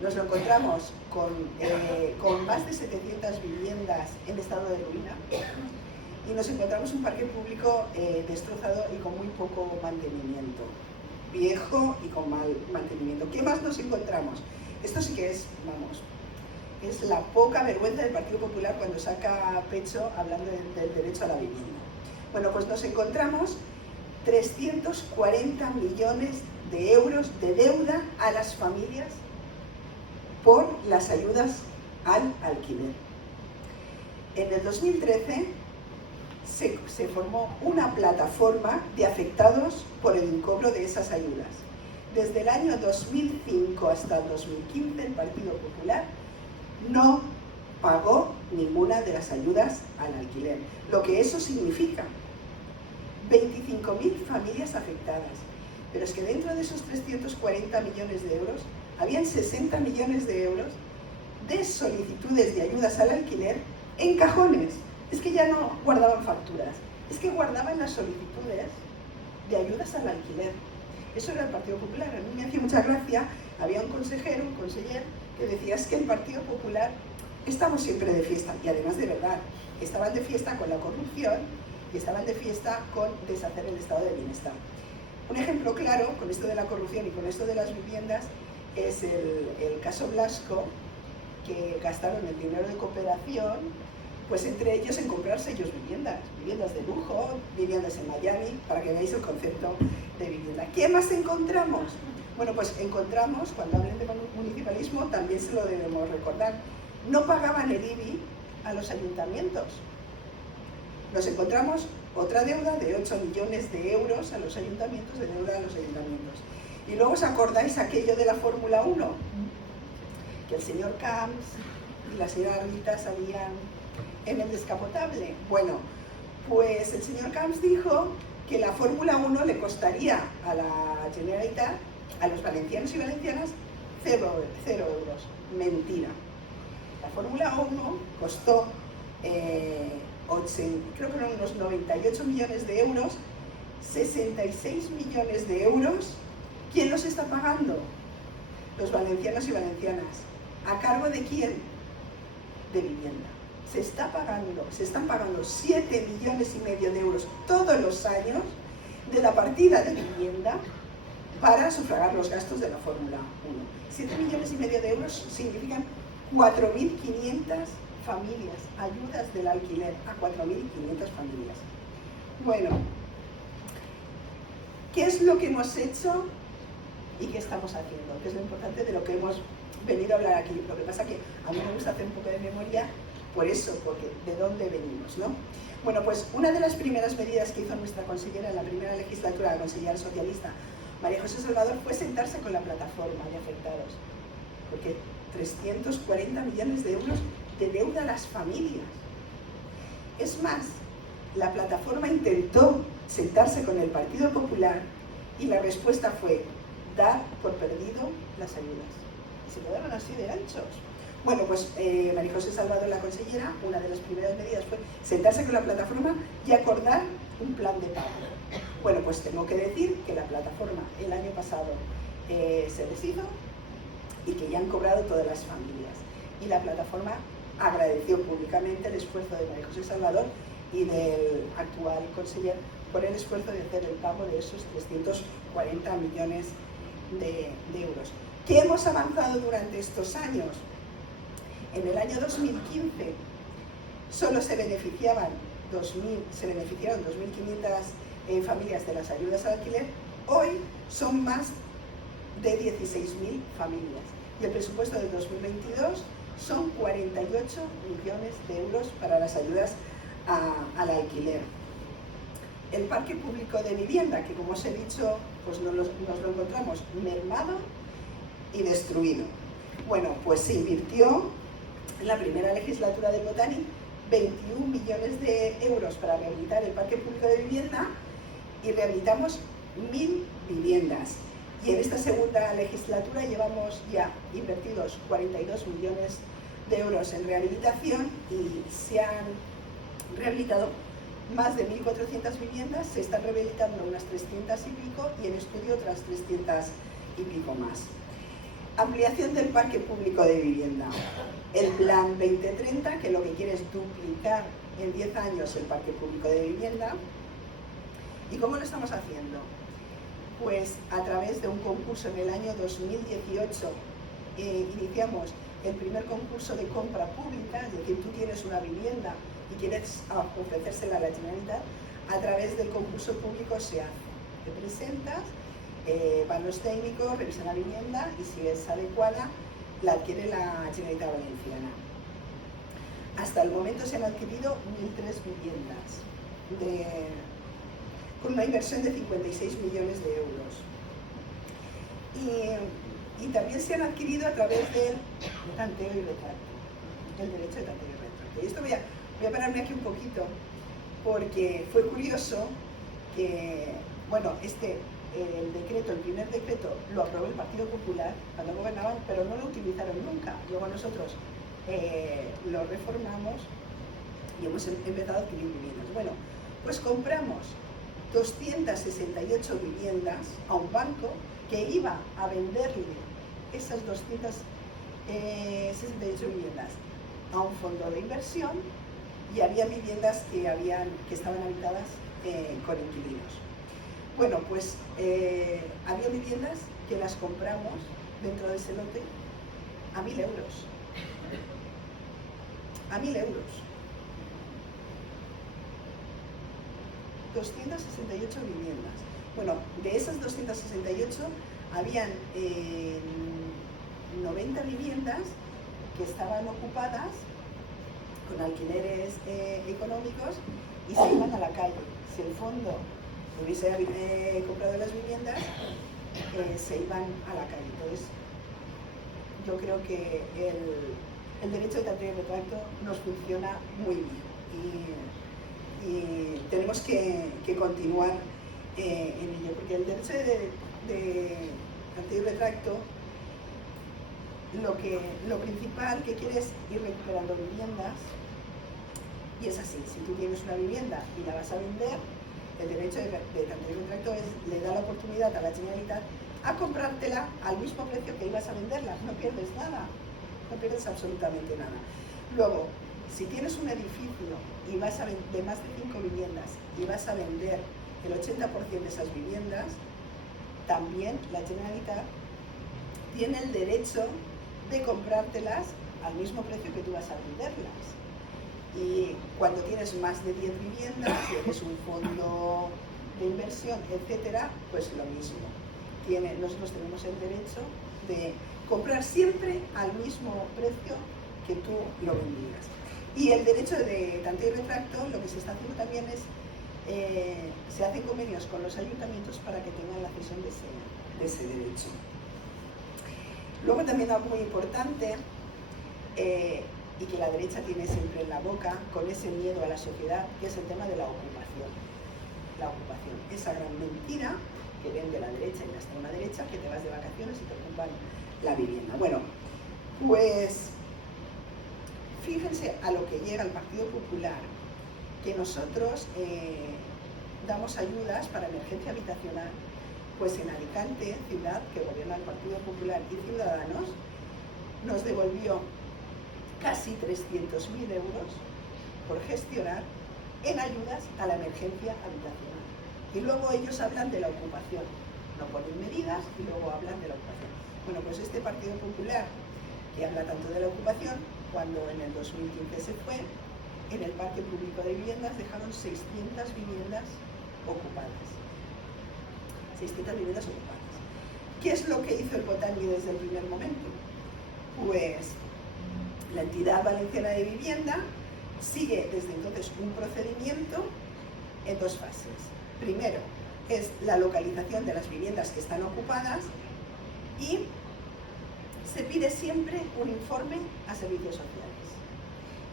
Nos lo encontramos con más de 700 viviendas en estado de ruina, y nos encontramos un parque público destrozado y con muy poco mantenimiento, viejo y con mal mantenimiento. ¿Qué más nos encontramos? Esto sí que es, vamos, es la poca vergüenza del Partido Popular cuando saca pecho hablando del derecho a la vivienda. Bueno, pues nos encontramos 340 millones de euros de deuda a las familias por las ayudas al alquiler. En el 2013 se formó una plataforma de afectados por el incobro de esas ayudas. Desde el año 2005 hasta el 2015 el Partido Popular no pagó ninguna de las ayudas al alquiler. Lo que eso significa, 25.000 familias afectadas. Pero es que dentro de esos 340 millones de euros, habían 60 millones de euros de solicitudes de ayudas al alquiler en cajones. Es que ya no guardaban facturas, es que guardaban las solicitudes de ayudas al alquiler. Eso era el Partido Popular. A mí me hacía mucha gracia, había un conseller, que decía, es que el Partido Popular estamos siempre de fiesta, y además de verdad, estaban de fiesta con la corrupción y estaban de fiesta con deshacer el estado de bienestar. Un ejemplo claro con esto de la corrupción y con esto de las viviendas es el caso Blasco, que gastaron el dinero de cooperación, pues entre ellos en comprarse ellos viviendas de lujo, viviendas en Miami, para que veáis el concepto de vivienda. ¿Qué más encontramos? Bueno, pues encontramos, cuando hablen de municipalismo, también se lo debemos recordar, no pagaban el IBI a los ayuntamientos. Nos encontramos otra deuda de 8 millones de euros a los ayuntamientos, de deuda a los ayuntamientos. Y luego os acordáis aquello de la Fórmula 1, que el señor Camps y la señora Rita salían en el descapotable. Bueno, pues el señor Camps dijo que la Fórmula 1 le costaría a la Generalitat, a los valencianos y valencianas, 0 euros. Mentira. La Fórmula 1 costó creo que eran unos 98 millones de euros, 66 millones de euros, ¿quién los está pagando? Los valencianos y valencianas. ¿A cargo de quién? De vivienda. Se están pagando 7 millones y medio de euros todos los años de la partida de vivienda para sufragar los gastos de la Fórmula 1. 7 millones y medio de euros significan 4.500 familias, ayudas del alquiler a 4.500 familias. Bueno, ¿qué es lo que hemos hecho y qué estamos haciendo? Que es lo importante de lo que hemos venido a hablar aquí. Lo que pasa que a mí me gusta hacer un poco de memoria por eso, porque de dónde venimos, ¿no? Bueno, pues una de las primeras medidas que hizo nuestra consellera en la primera legislatura, la consellera socialista, María José Salvador, fue sentarse con la plataforma de afectados, porque 340 millones de euros de deuda a las familias. Es más, la plataforma intentó sentarse con el Partido Popular y la respuesta fue dar por perdido las ayudas. Y se quedaron así de anchos. Bueno, pues María José Salvador, la consellera, una de las primeras medidas fue sentarse con la plataforma y acordar un plan de pago. Bueno, pues tengo que decir que la plataforma el año pasado se deshizo y que ya han cobrado todas las familias. Y la plataforma agradeció públicamente el esfuerzo de María José Salvador y del actual conseller por el esfuerzo de hacer el pago de esos 340 millones de euros. ¿Qué hemos avanzado durante estos años? En el año 2015 solo se beneficiaron 2.500 familias de las ayudas al alquiler. Hoy son más de 16.000 familias. Y el presupuesto del 2022 son 48 millones de euros para las ayudas al alquiler. El parque público de vivienda, que como os he dicho, pues nos lo encontramos mermado y destruido. Bueno, pues se invirtió en la primera legislatura de Botani 21 millones de euros para rehabilitar el parque público de vivienda y rehabilitamos 1.000 viviendas. Y en esta segunda legislatura llevamos ya invertidos 42 millones de euros en rehabilitación y se han rehabilitado más de 1.400 viviendas, se están rehabilitando unas 300 y pico y en estudio otras 300 y pico más. Ampliación del parque público de vivienda. El Plan 2030, que lo que quiere es duplicar en 10 años el parque público de vivienda. ¿Y cómo lo estamos haciendo? Pues a través de un concurso en el año 2018 iniciamos el primer concurso de compra pública, es decir, tú tienes una vivienda y quieres ofrecérsela a la Generalitat, a través del concurso público se hace. Te presentas, van los técnicos, revisan la vivienda y si es adecuada, la adquiere la Generalitat Valenciana. Hasta el momento se han adquirido 1.003 viviendas con una inversión de 56 millones de euros. Y también se han adquirido a través del tanteo y retracto, el derecho de tanteo y retracto. Y esto voy a pararme aquí un poquito, porque fue curioso que, bueno, el primer decreto lo aprobó el Partido Popular cuando gobernaban, pero no lo utilizaron nunca. Luego nosotros lo reformamos y hemos empezado a adquirir viviendas. Bueno, pues compramos 268 viviendas a un banco que iba a venderle esas 268 viviendas a un fondo de inversión y había viviendas que estaban habitadas con inquilinos. Bueno, pues había viviendas que las compramos dentro de ese lote a 1.000 euros. A 1.000 euros. 268 viviendas. Bueno, de esas 268 habían 90 viviendas que estaban ocupadas con alquileres económicos y se iban a la calle. Si el fondo hubiese comprado las viviendas, se iban a la calle. Entonces, yo creo que el derecho de tanteo y retracto nos funciona muy bien y tenemos que continuar en ello, porque el derecho de tanteo y retracto lo principal que quiere es ir recuperando viviendas Y es así, si tú tienes una vivienda y la vas a vender, el derecho de tanteio y retracto le da la oportunidad a la Generalitat a comprártela al mismo precio que ibas a venderla. No pierdes nada, no pierdes absolutamente nada. Luego, si tienes un edificio y vas a de más de 5 viviendas y vas a vender el 80% de esas viviendas, también la Generalitat tiene el derecho de comprártelas al mismo precio que tú vas a venderlas. Y cuando tienes más de 10 viviendas, si eres un fondo de inversión, etcétera, pues lo mismo. Nosotros tenemos el derecho de comprar siempre al mismo precio que tú lo vendías. Y el derecho de tanteo y retracto, lo que se está haciendo también es, se hacen convenios con los ayuntamientos para que tengan la cesión de ese derecho. Luego también algo muy importante, y que la derecha tiene siempre en la boca, con ese miedo a la sociedad, que es el tema de la ocupación. La ocupación, esa gran mentira que vende la derecha y la extrema derecha, que te vas de vacaciones y te ocupan la vivienda. Bueno, pues fíjense a lo que llega el Partido Popular, que nosotros damos ayudas para emergencia habitacional, pues en Alicante, ciudad que gobierna el Partido Popular y Ciudadanos, nos devolvió casi 300.000 euros por gestionar en ayudas a la emergencia habitacional. Y luego ellos hablan de la ocupación, no ponen medidas y luego hablan de la ocupación. Bueno, pues este Partido Popular, que habla tanto de la ocupación, cuando en el 2015 se fue, en el parque público de viviendas dejaron 600 viviendas ocupadas. 600 viviendas ocupadas. ¿Qué es lo que hizo el Botani desde el primer momento? Pues la entidad valenciana de vivienda sigue desde entonces un procedimiento en dos fases. Primero es la localización de las viviendas que están ocupadas y se pide siempre un informe a servicios sociales.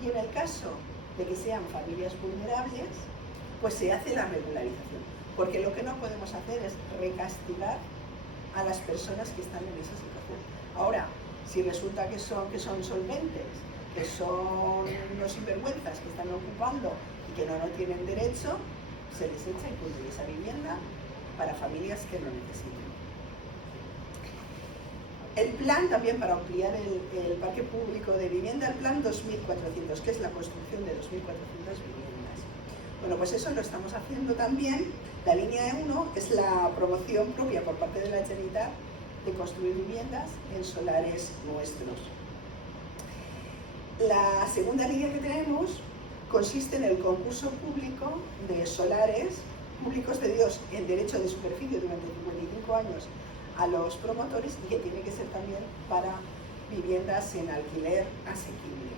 Y en el caso de que sean familias vulnerables, pues se hace la regularización. Porque lo que no podemos hacer es recastigar a las personas que están en esa situación. Ahora, si resulta que son solventes, que son unos sinvergüenzas que están ocupando y que no tienen derecho, se les echa y punto, esa vivienda para familias que lo necesiten. El plan también para ampliar el parque público de vivienda, el plan 2400, que es la construcción de 2400 viviendas. Bueno, pues eso lo estamos haciendo también. La línea 1 es la promoción propia por parte de la Generalitat de construir viviendas en solares nuestros. La segunda línea que tenemos consiste en el concurso público de solares públicos cedidos en derecho de superficie durante 55 años a los promotores y que tiene que ser también para viviendas en alquiler asequible.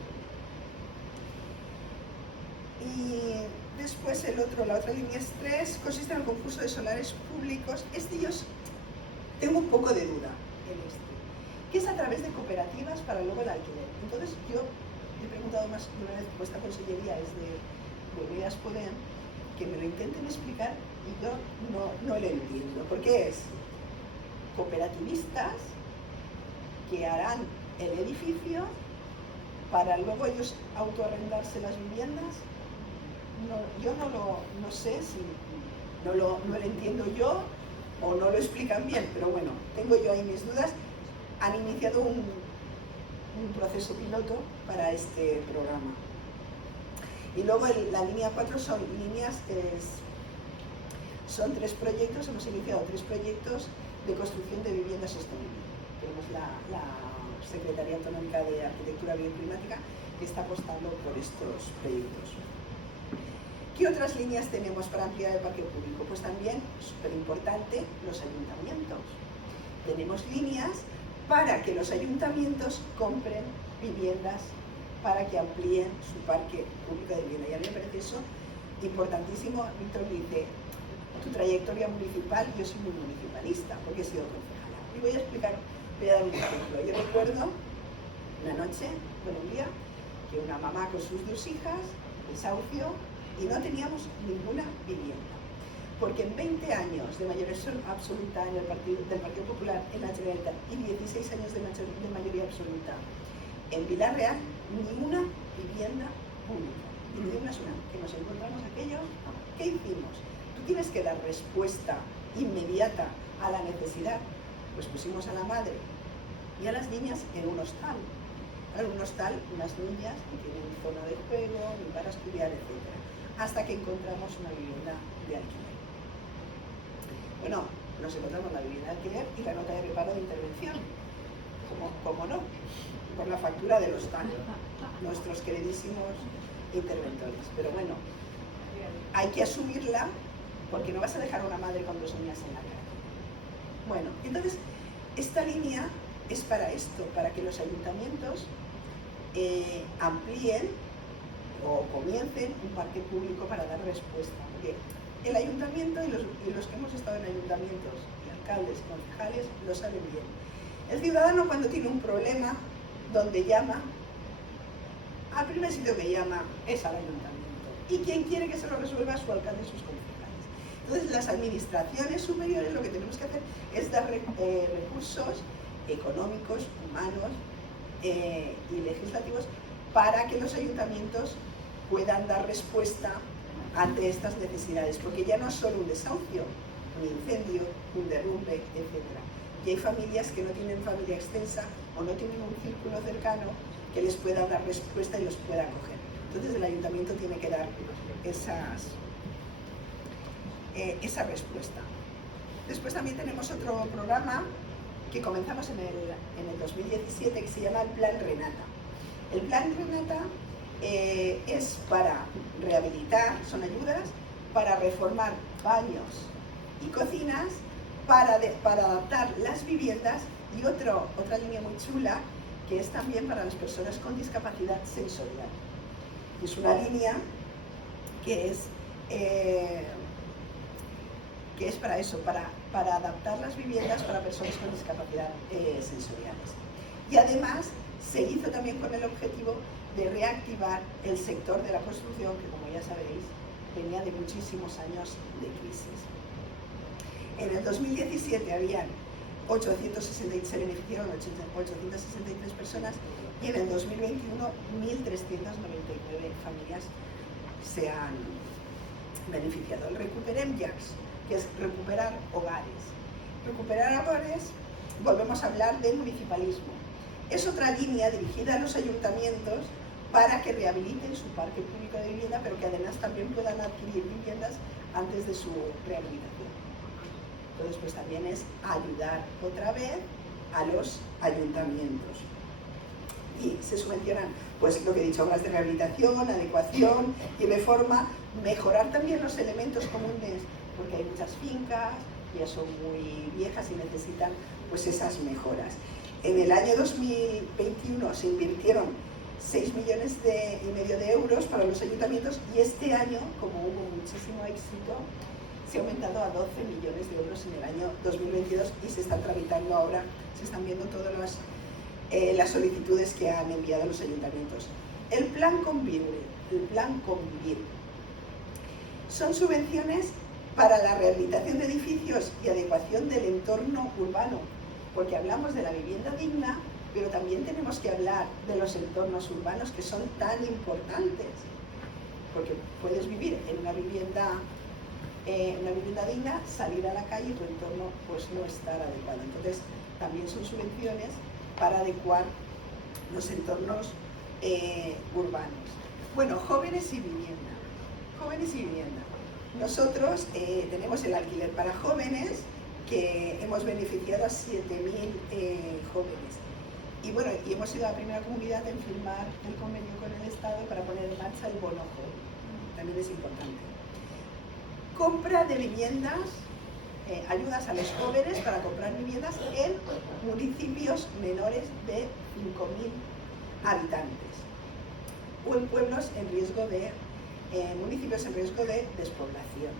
Y después la otra línea es 3, consiste en el concurso de solares públicos. Yo tengo un poco de duda en que es a través de cooperativas para luego el alquiler. Entonces yo he preguntado más de una vez, como esta consellería es de Unidas Podem, que me lo intenten explicar y yo no lo entiendo. Porque es cooperativistas que harán el edificio para luego ellos autoarrendarse las viviendas. Yo no sé si no lo entiendo yo o no lo explican bien, pero bueno, tengo yo ahí mis dudas. Han iniciado un proceso piloto para este programa. Y luego la línea 4 son 3 proyectos, hemos iniciado 3 proyectos de construcción de vivienda sostenible. Tenemos la Secretaría Autonómica de Arquitectura Bioclimática que está apostando por estos proyectos. ¿Qué otras líneas tenemos para ampliar el parque público? Pues también, súper importante, los ayuntamientos. Tenemos líneas para que los ayuntamientos compren viviendas para que amplíen su parque público de vivienda. Y a mí me parece eso importantísimo. Víctor dice, tu trayectoria municipal, yo soy muy municipalista, porque he sido concejala. Y voy a dar un ejemplo. Yo recuerdo una noche, un día, que una mamá con sus 2 hijas, desahució, y no teníamos ninguna vivienda. Porque en 20 años de mayoría absoluta del Partido Popular en la Generalitat y 16 años de mayoría absoluta en Vila Real, ninguna vivienda pública. Y de una sola, que nos encontramos aquello, ¿qué hicimos? Tú tienes que dar respuesta inmediata a la necesidad. Pues pusimos a la madre y a las niñas en un hostal. En un hostal, unas niñas que tienen zona de juego, ni para estudiar, etc. Hasta que encontramos una vivienda de alquiler. Bueno, nos encontramos la vivienda de alquiler y la nota de reparo de intervención. ¿Cómo no? Por la factura del hostal. Nuestros queridísimos interventores. Pero bueno, hay que asumirla porque no vas a dejar a una madre con 2 niñas en la calle. Bueno, entonces, esta línea es para esto, para que los ayuntamientos amplíen o comiencen un parque público para dar respuesta. Porque el ayuntamiento y los que hemos estado en ayuntamientos, y alcaldes y concejales, lo saben bien. El ciudadano, cuando tiene un problema, donde llama, al primer sitio que llama es al ayuntamiento. Y quien quiere que se lo resuelva es su alcalde y sus concejales. Entonces, las administraciones superiores lo que tenemos que hacer es dar recursos económicos, humanos y legislativos para que los ayuntamientos puedan dar respuesta ante estas necesidades, porque ya no es solo un desahucio, un incendio, un derrumbe, etc. Y hay familias que no tienen familia extensa o no tienen un círculo cercano que les pueda dar respuesta y los pueda acoger. Entonces el ayuntamiento tiene que dar esa respuesta. Después también tenemos otro programa que comenzamos en el 2017 que se llama el Plan Renata. El Plan Renata es para rehabilitar, son ayudas para reformar baños y cocinas, para adaptar las viviendas y otra línea muy chula que es también para las personas con discapacidad sensorial. Es una línea que es para eso, para adaptar las viviendas para personas con discapacidad sensoriales. Y además se hizo también con el objetivo de reactivar el sector de la construcción, que como ya sabéis, venía de muchísimos años de crisis. En el 2017 habían se beneficiaron 863 personas y en el 2021 1.399 familias se han beneficiado. El Recuperem Llars, que es recuperar hogares. Recuperar hogares, volvemos a hablar de municipalismo. Es otra línea dirigida a los ayuntamientos para que rehabiliten su parque público de vivienda, pero que además también puedan adquirir viviendas antes de su rehabilitación. Entonces, pues también es ayudar otra vez a los ayuntamientos. Y se subvencionan, pues lo que he dicho, obras de rehabilitación, adecuación y reforma, mejorar también los elementos comunes, porque hay muchas fincas, ya son muy viejas y necesitan pues esas mejoras. En el año 2021 se invirtieron 6,5 millones de euros para los ayuntamientos y este año, como hubo muchísimo éxito, se ha aumentado a 12 millones de euros en el año 2022 y se están tramitando ahora, se están viendo todas las solicitudes que han enviado los ayuntamientos. El Plan Convivir, son subvenciones para la rehabilitación de edificios y adecuación del entorno urbano, porque hablamos de la vivienda digna, pero también tenemos que hablar de los entornos urbanos que son tan importantes, porque puedes vivir en una vivienda digna, salir a la calle y tu entorno pues no estar adecuado. Entonces también son subvenciones para adecuar los entornos urbanos. Bueno, jóvenes y vivienda. Jóvenes y vivienda. Nosotros tenemos el alquiler para jóvenes, que hemos beneficiado a 7.000 jóvenes. Y bueno, y hemos sido la primera comunidad en firmar el convenio con el Estado para poner en marcha el bono joven. También es importante. Compra de viviendas, ayudas a los jóvenes para comprar viviendas en municipios menores de 5.000 habitantes o en pueblos en riesgo de municipios en riesgo de despoblación.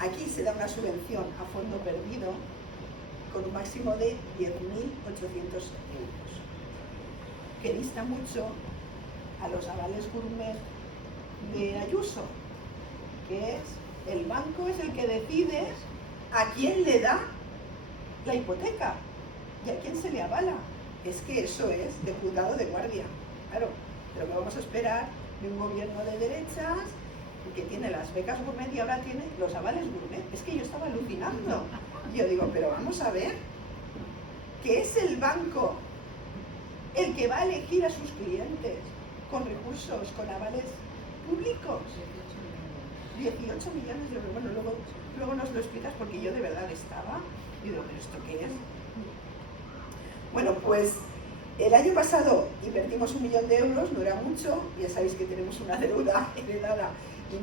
Aquí se da una subvención a fondo perdido con un máximo de 10.800 euros, que dista mucho a los avales gourmet de Ayuso, que es el banco es el que decide a quién le da la hipoteca y a quién se le avala. Es que eso es de juzgado de guardia, claro, pero que vamos a esperar de un gobierno de derechas que tiene las becas gourmet y ahora tiene los avales gourmet. Es que yo estaba alucinando. Yo digo, pero vamos a ver, que es el banco el que va a elegir a sus clientes con recursos, con avales públicos. 18 millones de euros. Bueno, luego nos lo explicas porque yo de verdad estaba y digo, ¿pero esto qué es? Bueno, pues el año pasado invertimos 1 millón de euros, no era mucho, ya sabéis que tenemos una deuda heredada y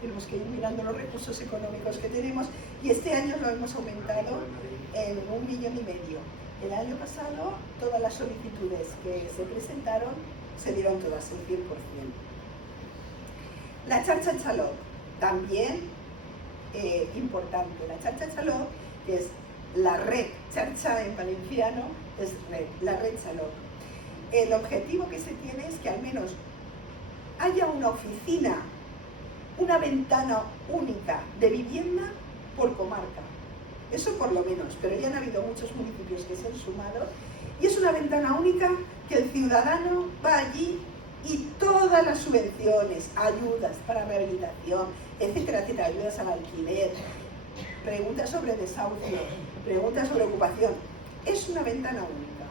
tenemos que ir mirando los recursos económicos que tenemos, y este año lo hemos aumentado en 1,5 millones. El año pasado todas las solicitudes que se presentaron se dieron todas, el 100%. La Xarxa Xaloc, también importante. La Xarxa Xaloc, que es la red, Xarxa en valenciano es red, la red Xaloc. El objetivo que se tiene es que al menos haya una oficina, una ventana única de vivienda por comarca. Eso por lo menos, pero ya han habido muchos municipios que se han sumado, y es una ventana única que el ciudadano va allí y todas las subvenciones, ayudas para rehabilitación, etcétera, etcétera, ayudas al alquiler, preguntas sobre desahucios, preguntas sobre ocupación, es una ventana única.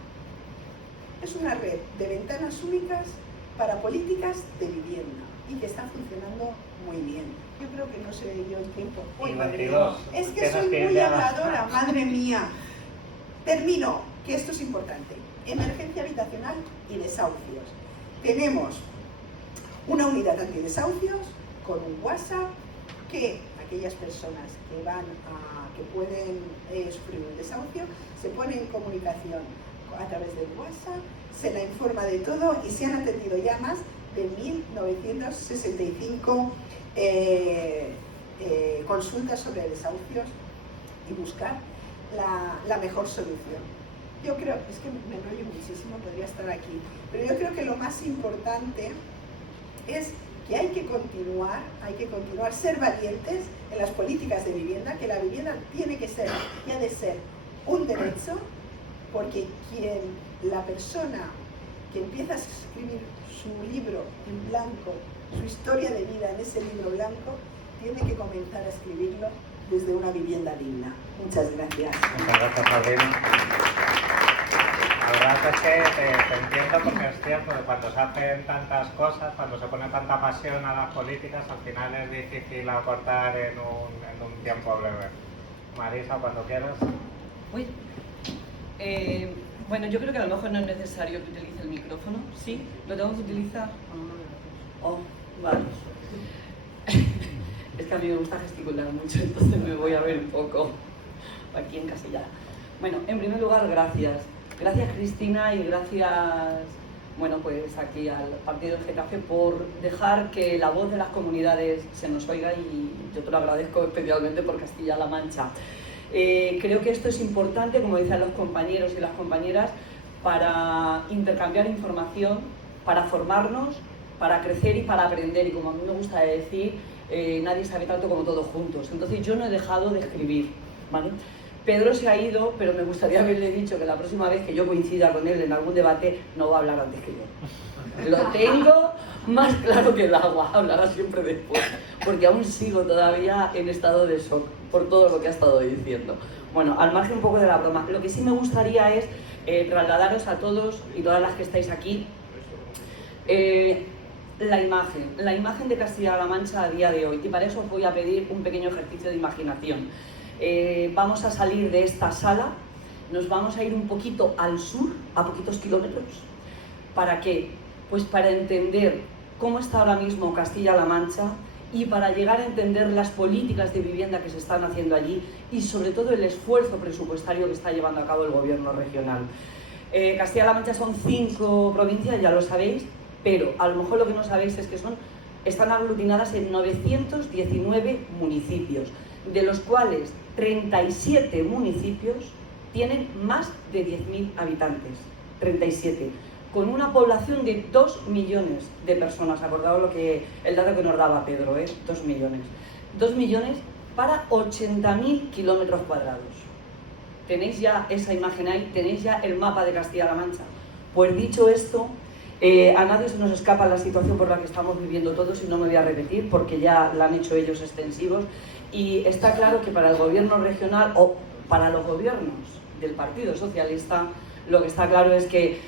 Es una red de ventanas únicas para políticas de vivienda y que está funcionando muy bien. Yo creo que no sé yo el tiempo. Uy, madre mía. Es que soy muy habladora, madre mía. Termino, que esto es importante. Emergencia habitacional y desahucios. Tenemos una unidad antidesahucios con un WhatsApp que aquellas personas que pueden sufrir un desahucio se ponen en comunicación a través del WhatsApp, se la informa de todo y se han atendido ya más de 1.965 consultas sobre desahucios y buscar la mejor solución. Yo creo, es que me enrollo muchísimo, podría estar aquí, pero yo creo que lo más importante es que hay que continuar, ser valientes en las políticas de vivienda, que la vivienda tiene que ser, y ha de ser un derecho, porque la persona que empieza a escribir su libro en blanco, su historia de vida en ese libro blanco, tiene que comenzar a escribirlo desde una vivienda digna. Muchas gracias. Muchas gracias, Paulina. La verdad es que te entiendo, porque es cierto que cuando se hacen tantas cosas, cuando se pone tanta pasión a las políticas, al final es difícil acortar en un tiempo breve. Marisa, cuando quieras. Uy. Bueno, yo creo que a lo mejor no es necesario que utilice el micrófono. ¿Sí? ¿Lo tengo que utilizar? Oh, vale. Es que a mí me gusta gesticular mucho, entonces me voy a ver un poco aquí encasillada. Bueno, en primer lugar, gracias. Gracias, Cristina, y gracias, bueno, pues aquí al Partido de Getafe por dejar que la voz de las comunidades se nos oiga, y yo te lo agradezco especialmente por Castilla-La Mancha. Creo que esto es importante, como decían los compañeros y las compañeras, para intercambiar información, para formarnos, para crecer y para aprender. Y como a mí me gusta decir, nadie sabe tanto como todos juntos. Entonces yo no he dejado de escribir, ¿vale? Pedro se ha ido, pero me gustaría haberle dicho que la próxima vez que yo coincida con él en algún debate no va a hablar antes que yo. Lo tengo más claro que el agua, hablará siempre después, porque aún sigo todavía en estado de shock por todo lo que ha estado diciendo. Bueno, al margen un poco de la broma, lo que sí me gustaría es trasladaros a todos y todas las que estáis aquí la imagen de Castilla-La Mancha a día de hoy, y para eso os voy a pedir un pequeño ejercicio de imaginación. Vamos a salir de esta sala, nos vamos a ir un poquito al sur, a poquitos kilómetros. ¿Para qué? Pues para entender cómo está ahora mismo Castilla-La Mancha y para llegar a entender las políticas de vivienda que se están haciendo allí y sobre todo el esfuerzo presupuestario que está llevando a cabo el gobierno regional. Castilla-La Mancha son 5 provincias, ya lo sabéis, pero a lo mejor lo que no sabéis es que están aglutinadas en 919 municipios, de los cuales 37 municipios tienen más de 10.000 habitantes, 37, con una población de 2 millones de personas. Acordaos el dato que nos daba Pedro, 2 millones. 2 millones para 80.000 kilómetros cuadrados. Tenéis ya esa imagen ahí, tenéis ya el mapa de Castilla-La Mancha. Pues dicho esto, A nadie se nos escapa la situación por la que estamos viviendo todos y no me voy a repetir porque ya la han hecho ellos extensivos, y está claro que para el gobierno regional o para los gobiernos del Partido Socialista lo que está claro es que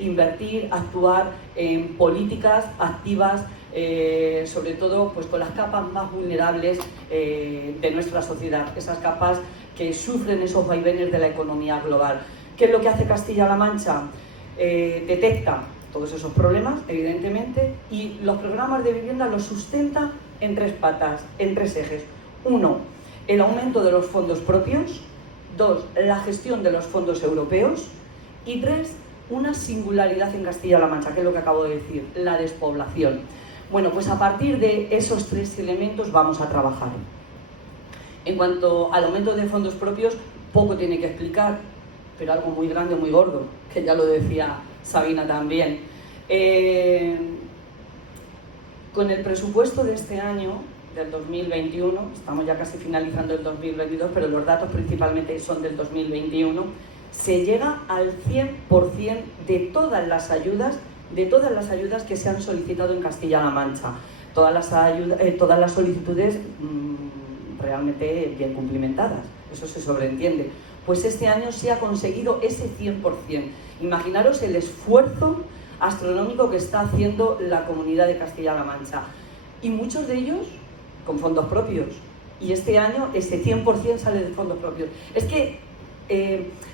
invertir, actuar en políticas activas, sobre todo pues, con las capas más vulnerables de nuestra sociedad, esas capas que sufren esos vaivenes de la economía global. ¿Qué es lo que hace Castilla-La Mancha? Detecta todos esos problemas, evidentemente, y los programas de vivienda los sustenta en 3 patas, en 3 ejes. 1, el aumento de los fondos propios. 2, la gestión de los fondos europeos. Y 3, una singularidad en Castilla-La Mancha, que es lo que acabo de decir, la despoblación. Bueno, pues a partir de esos 3 elementos vamos a trabajar. En cuanto al aumento de fondos propios, poco tiene que explicar, pero algo muy grande, muy gordo, que ya lo decía Sabina también. Con el presupuesto de este año, del 2021, estamos ya casi finalizando el 2022, pero los datos principalmente son del 2021, se llega al 100% de todas las ayudas que se han solicitado en Castilla-La Mancha. Todas las solicitudes realmente bien cumplimentadas, eso se sobreentiende. Pues este año se ha conseguido ese 100%. Imaginaros el esfuerzo astronómico que está haciendo la comunidad de Castilla-La Mancha. Y muchos de ellos con fondos propios. Y este año ese 100% sale de fondos propios. Es que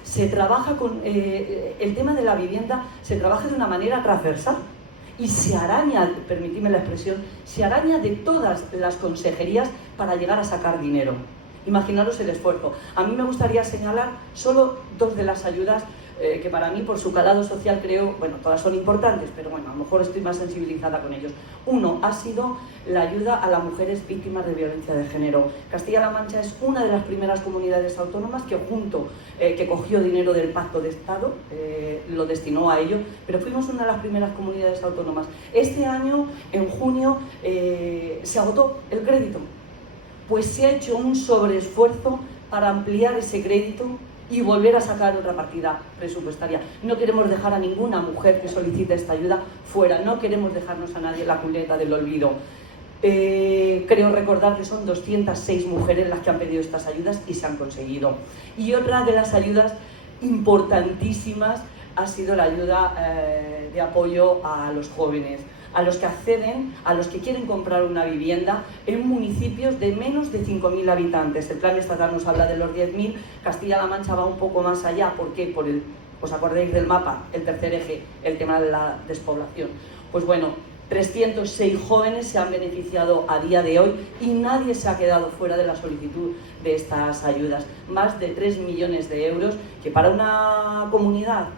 se trabaja con el tema de la vivienda, se trabaja de una manera transversal y se araña, permitidme la expresión, se araña de todas las consejerías para llegar a sacar dinero. Imaginaros el esfuerzo. A mí me gustaría señalar solo 2 de las ayudas que para mí, por su calado social, creo, bueno, todas son importantes, pero bueno, a lo mejor estoy más sensibilizada con ellos. 1 ha sido la ayuda a las mujeres víctimas de violencia de género. Castilla-La Mancha es una de las primeras comunidades autónomas que que cogió dinero del Pacto de Estado, lo destinó a ello, pero fuimos una de las primeras comunidades autónomas. Este año, en junio, se agotó el crédito. Pues se ha hecho un sobreesfuerzo para ampliar ese crédito y volver a sacar otra partida presupuestaria. No queremos dejar a ninguna mujer que solicite esta ayuda fuera, no queremos dejarnos a nadie en la cuneta del olvido. Creo recordar que son 206 mujeres las que han pedido estas ayudas y se han conseguido. Y otra de las ayudas importantísimas ha sido la ayuda de apoyo a los jóvenes, a los que acceden, a los que quieren comprar una vivienda en municipios de menos de 5.000 habitantes. El plan estatal nos habla de los 10.000, Castilla-La Mancha va un poco más allá. ¿Por qué? ¿Os acordáis del mapa? El tercer eje, el tema de la despoblación. Pues bueno, 306 jóvenes se han beneficiado a día de hoy y nadie se ha quedado fuera de la solicitud de estas ayudas. Más de 3 millones de euros, que para una comunidad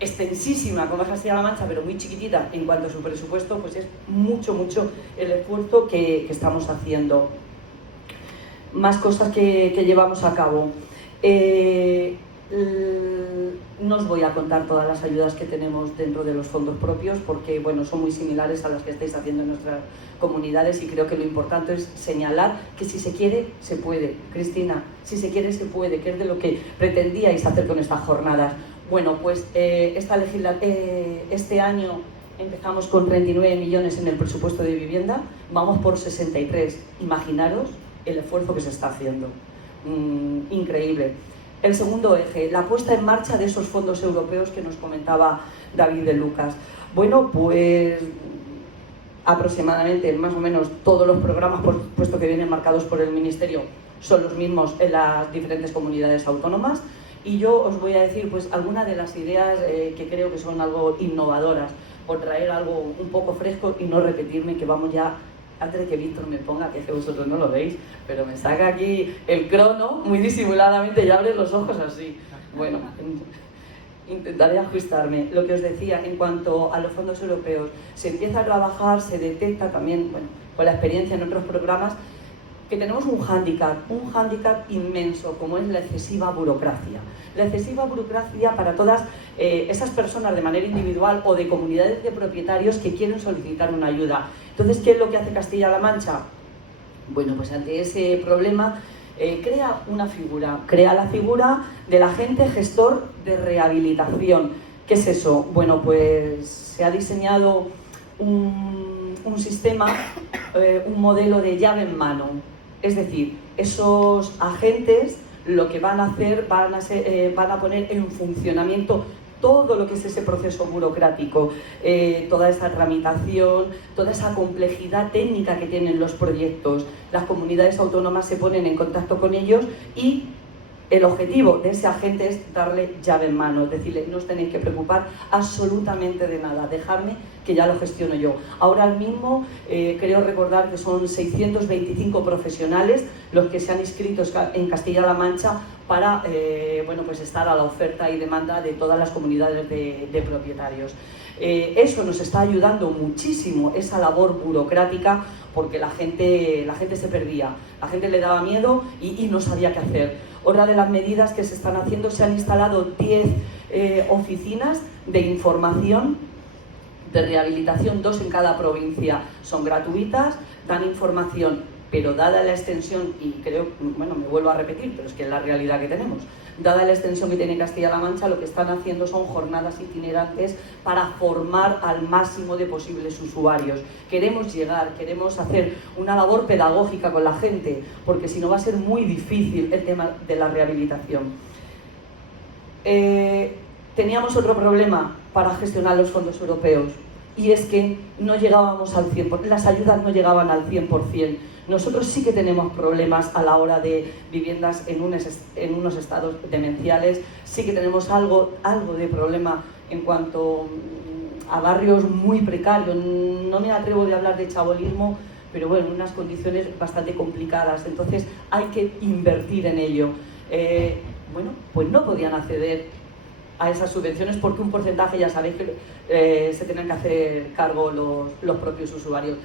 extensísima como es Castilla-La Mancha, pero muy chiquitita en cuanto a su presupuesto, pues es mucho el esfuerzo que estamos haciendo. Más cosas que llevamos a cabo. No os voy a contar todas las ayudas que tenemos dentro de los fondos propios porque bueno, son muy similares a las que estáis haciendo en nuestras comunidades y creo que lo importante es señalar que si se quiere, se puede. Cristina, si se quiere, se puede, que es de lo que pretendíais hacer con estas jornadas. Bueno, pues este año empezamos con 39 millones en el presupuesto de vivienda, vamos por 63. Imaginaros el esfuerzo que se está haciendo. Increíble. El segundo eje, la puesta en marcha de esos fondos europeos que nos comentaba David de Lucas. Bueno, pues aproximadamente, más o menos, todos los programas, puesto que vienen marcados por el Ministerio, son los mismos en las diferentes comunidades autónomas. Y yo os voy a decir pues algunas de las ideas que creo que son algo innovadoras, por traer algo un poco fresco y no repetirme, que vamos ya, antes de que Víctor me ponga, que vosotros no lo veis, pero me saca aquí el crono muy disimuladamente y abre los ojos así. Bueno, intentaré ajustarme. Lo que os decía, en cuanto a los fondos europeos, se empieza a trabajar, se detecta también, bueno, con la experiencia en otros programas, que tenemos un hándicap inmenso, como es la excesiva burocracia. La excesiva burocracia para todas esas personas de manera individual o de comunidades de propietarios que quieren solicitar una ayuda. Entonces, ¿qué es lo que hace Castilla-La Mancha? Bueno, pues ante ese problema crea la figura del agente gestor de rehabilitación. ¿Qué es eso? Bueno, pues se ha diseñado un sistema, un modelo de llave en mano. Es decir, esos agentes lo que van a hacer, van a poner en funcionamiento todo lo que es ese proceso burocrático, toda esa tramitación, toda esa complejidad técnica que tienen los proyectos. Las comunidades autónomas se ponen en contacto con ellos y el objetivo de ese agente es darle llave en mano, es decirle, no os tenéis que preocupar absolutamente de nada, dejadme que ya lo gestiono yo. Ahora mismo creo recordar que son 625 profesionales los que se han inscrito en Castilla-La Mancha para bueno, pues estar a la oferta y demanda de todas las comunidades de propietarios. Eso nos está ayudando muchísimo, esa labor burocrática, porque la gente se perdía, la gente le daba miedo y no sabía qué hacer. Otra de las medidas que se están haciendo, se han instalado 10 oficinas de información de rehabilitación, 2 en cada provincia, son gratuitas, dan información, pero dada la extensión, y creo, bueno, me vuelvo a repetir, pero es que es la realidad que tenemos, dada la extensión que tiene Castilla-La Mancha, lo que están haciendo son jornadas itinerantes para formar al máximo de posibles usuarios. Queremos llegar, queremos hacer una labor pedagógica con la gente, porque si no va a ser muy difícil el tema de la rehabilitación. Teníamos otro problema para gestionar los fondos europeos, y es que no llegábamos al 100%, las ayudas no llegaban al 100%. Nosotros sí que tenemos problemas a la hora de viviendas en unos estados demenciales, sí que tenemos algo de problema en cuanto a barrios muy precarios. No me atrevo de hablar de chabolismo, pero bueno, en unas condiciones bastante complicadas, entonces hay que invertir en ello. Bueno, pues no podían acceder a esas subvenciones porque un porcentaje, ya sabéis que se tienen que hacer cargo los propios usuarios.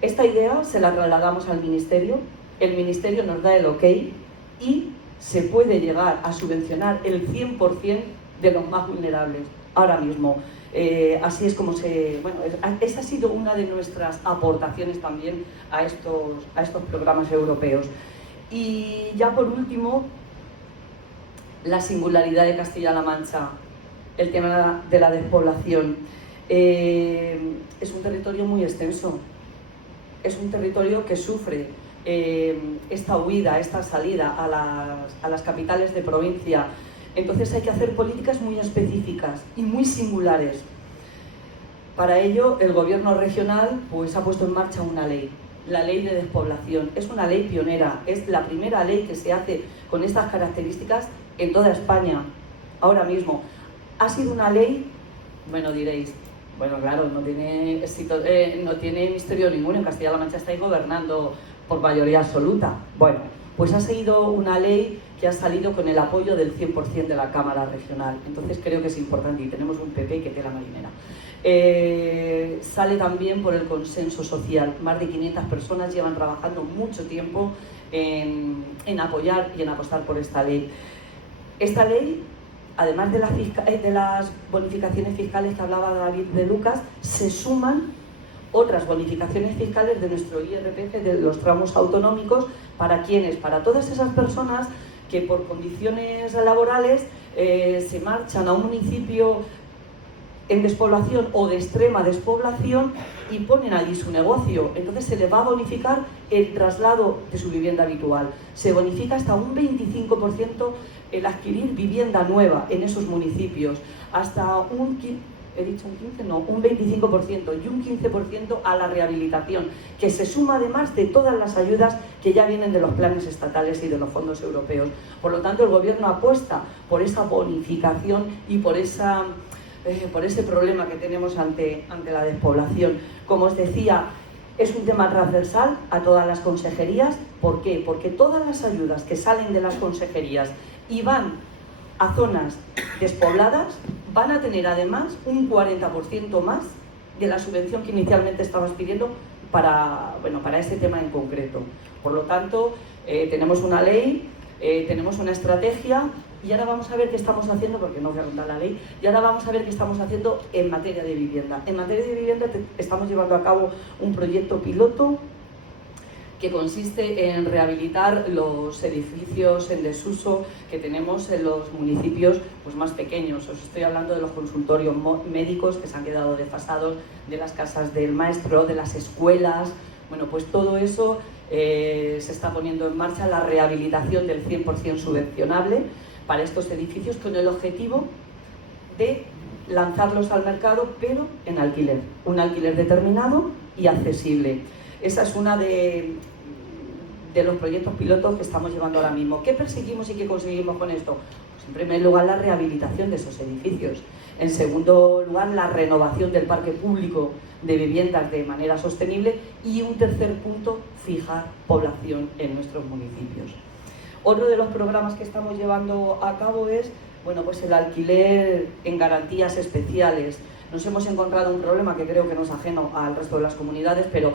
Esta idea se la trasladamos al Ministerio, el Ministerio nos da el ok y se puede llegar a subvencionar el 100% de los más vulnerables ahora mismo. Así es como bueno, esa ha sido una de nuestras aportaciones también a estos programas europeos. Y ya por último, la singularidad de Castilla-La Mancha, el tema de la despoblación. Es un territorio muy extenso, es un territorio que sufre esta huida, esta salida a las capitales de provincia. Entonces hay que hacer políticas muy específicas y muy singulares. Para ello, el gobierno regional pues, ha puesto en marcha una ley, la ley de despoblación. Es una ley pionera, es la primera ley que se hace con estas características en toda España, ahora mismo. Ha sido una ley, bueno, diréis, bueno, claro, no tiene misterio ninguno, en Castilla-La Mancha estáis gobernando por mayoría absoluta. Bueno, pues ha sido una ley que ha salido con el apoyo del 100% de la Cámara Regional, entonces creo que es importante, y tenemos un PP que tela marinera. Sale también por el consenso social, más de 500 personas llevan trabajando mucho tiempo en apoyar y en apostar por esta ley. Esta ley, además de las bonificaciones fiscales que hablaba David de Lucas, se suman otras bonificaciones fiscales de nuestro IRPF, de los tramos autonómicos. ¿Para quiénes? Para todas esas personas que por condiciones laborales se marchan a un municipio en despoblación o de extrema despoblación y ponen allí su negocio. Entonces se les va a bonificar el traslado de su vivienda habitual. Se bonifica hasta un 25% el adquirir vivienda nueva en esos municipios, hasta un 25% y un 15% a la rehabilitación, que se suma además de todas las ayudas que ya vienen de los planes estatales y de los fondos europeos. Por lo tanto, el gobierno apuesta por esa bonificación y por ese problema que tenemos ante la despoblación. Como os decía, es un tema transversal a todas las consejerías. ¿Por qué? Porque todas las ayudas que salen de las consejerías y van a zonas despobladas van a tener además un 40% más de la subvención que inicialmente estabas pidiendo para este tema en concreto. Por lo tanto, tenemos una ley, tenemos una estrategia y ahora vamos a ver qué estamos haciendo, porque no voy a contar la ley, y ahora vamos a ver qué estamos haciendo en materia de vivienda. En materia de vivienda estamos llevando a cabo un proyecto piloto que consiste en rehabilitar los edificios en desuso que tenemos en los municipios pues, más pequeños. Os estoy hablando de los consultorios médicos que se han quedado desfasados, de las casas del maestro, de las escuelas. Bueno, pues todo eso se está poniendo en marcha, la rehabilitación del 100% subvencionable para estos edificios, con el objetivo de lanzarlos al mercado, pero en alquiler, un alquiler determinado y accesible. Esa es una de los proyectos pilotos que estamos llevando ahora mismo. ¿Qué perseguimos y qué conseguimos con esto? Pues en primer lugar, la rehabilitación de esos edificios. En segundo lugar, la renovación del parque público de viviendas de manera sostenible. Y un tercer punto, fijar población en nuestros municipios. Otro de los programas que estamos llevando a cabo es pues el alquiler en garantías especiales. Nos hemos encontrado un problema que creo que no es ajeno al resto de las comunidades, pero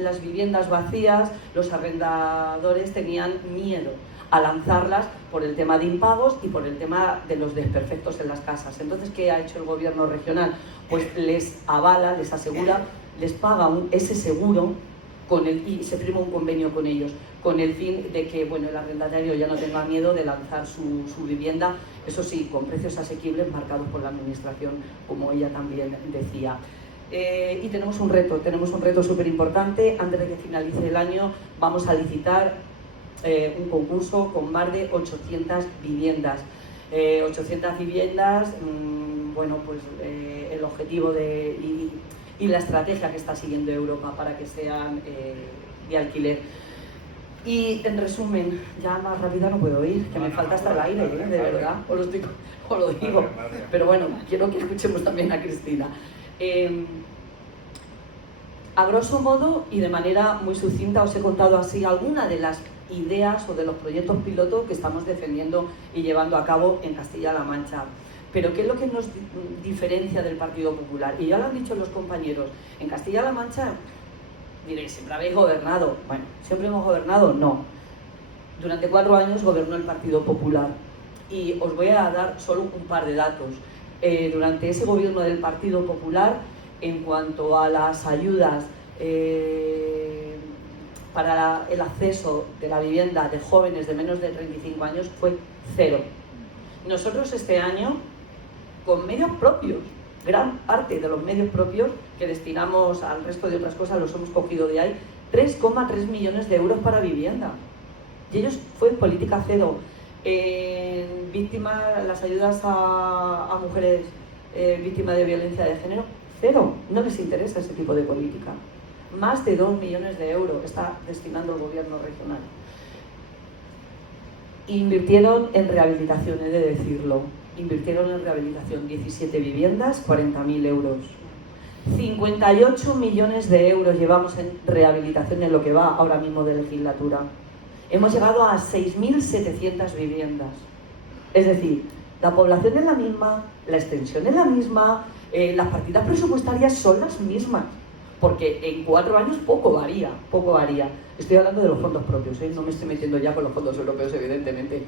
las viviendas vacías, los arrendadores tenían miedo a lanzarlas por el tema de impagos y por el tema de los desperfectos en las casas. Entonces, ¿qué ha hecho el gobierno regional? Pues les avala, les asegura, les paga ese seguro y se firma un convenio con ellos, con el fin de que el arrendatario ya no tenga miedo de lanzar su vivienda, eso sí, con precios asequibles marcados por la administración, como ella también decía. Y tenemos un reto súper importante. Antes de que finalice el año vamos a licitar un concurso con más de 800 viviendas. 800 viviendas, el objetivo y la estrategia que está siguiendo Europa para que sean de alquiler. Y en resumen, ya más rápida no puedo ir, que me falta hasta el aire, de verdad, os lo digo. Pero bueno, quiero que escuchemos también a Cristina. A grosso modo y de manera muy sucinta os he contado así algunas de las ideas o de los proyectos pilotos que estamos defendiendo y llevando a cabo en Castilla-La Mancha. Pero ¿qué es lo que nos diferencia del Partido Popular? Y ya lo han dicho los compañeros, en Castilla-La Mancha, diréis, ¿siempre habéis gobernado? Bueno, ¿siempre hemos gobernado? No. Durante 4 años gobernó el Partido Popular. Y os voy a dar solo un par de datos. Durante ese gobierno del Partido Popular, en cuanto a las ayudas para el acceso de la vivienda de jóvenes de menos de 35 años, fue 0. Nosotros este año, con medios propios, gran parte de los medios propios que destinamos al resto de otras cosas, los hemos cogido de ahí, 3,3 millones de euros para vivienda. Y ellos fue en política cero. Las ayudas a mujeres víctimas de violencia de género, 0. No les interesa ese tipo de política. Más de 2 millones de euros está destinando el gobierno regional. Invirtieron en rehabilitación, he de decirlo. Invirtieron en rehabilitación 17 viviendas, 40.000 euros. 58 millones de euros llevamos en rehabilitación en lo que va ahora mismo de legislatura. Hemos llegado a 6.700 viviendas. Es decir, la población es la misma, la extensión es la misma, las partidas presupuestarias son las mismas. Porque en 4 años poco varía. Estoy hablando de los fondos propios, no me estoy metiendo ya con los fondos europeos, evidentemente.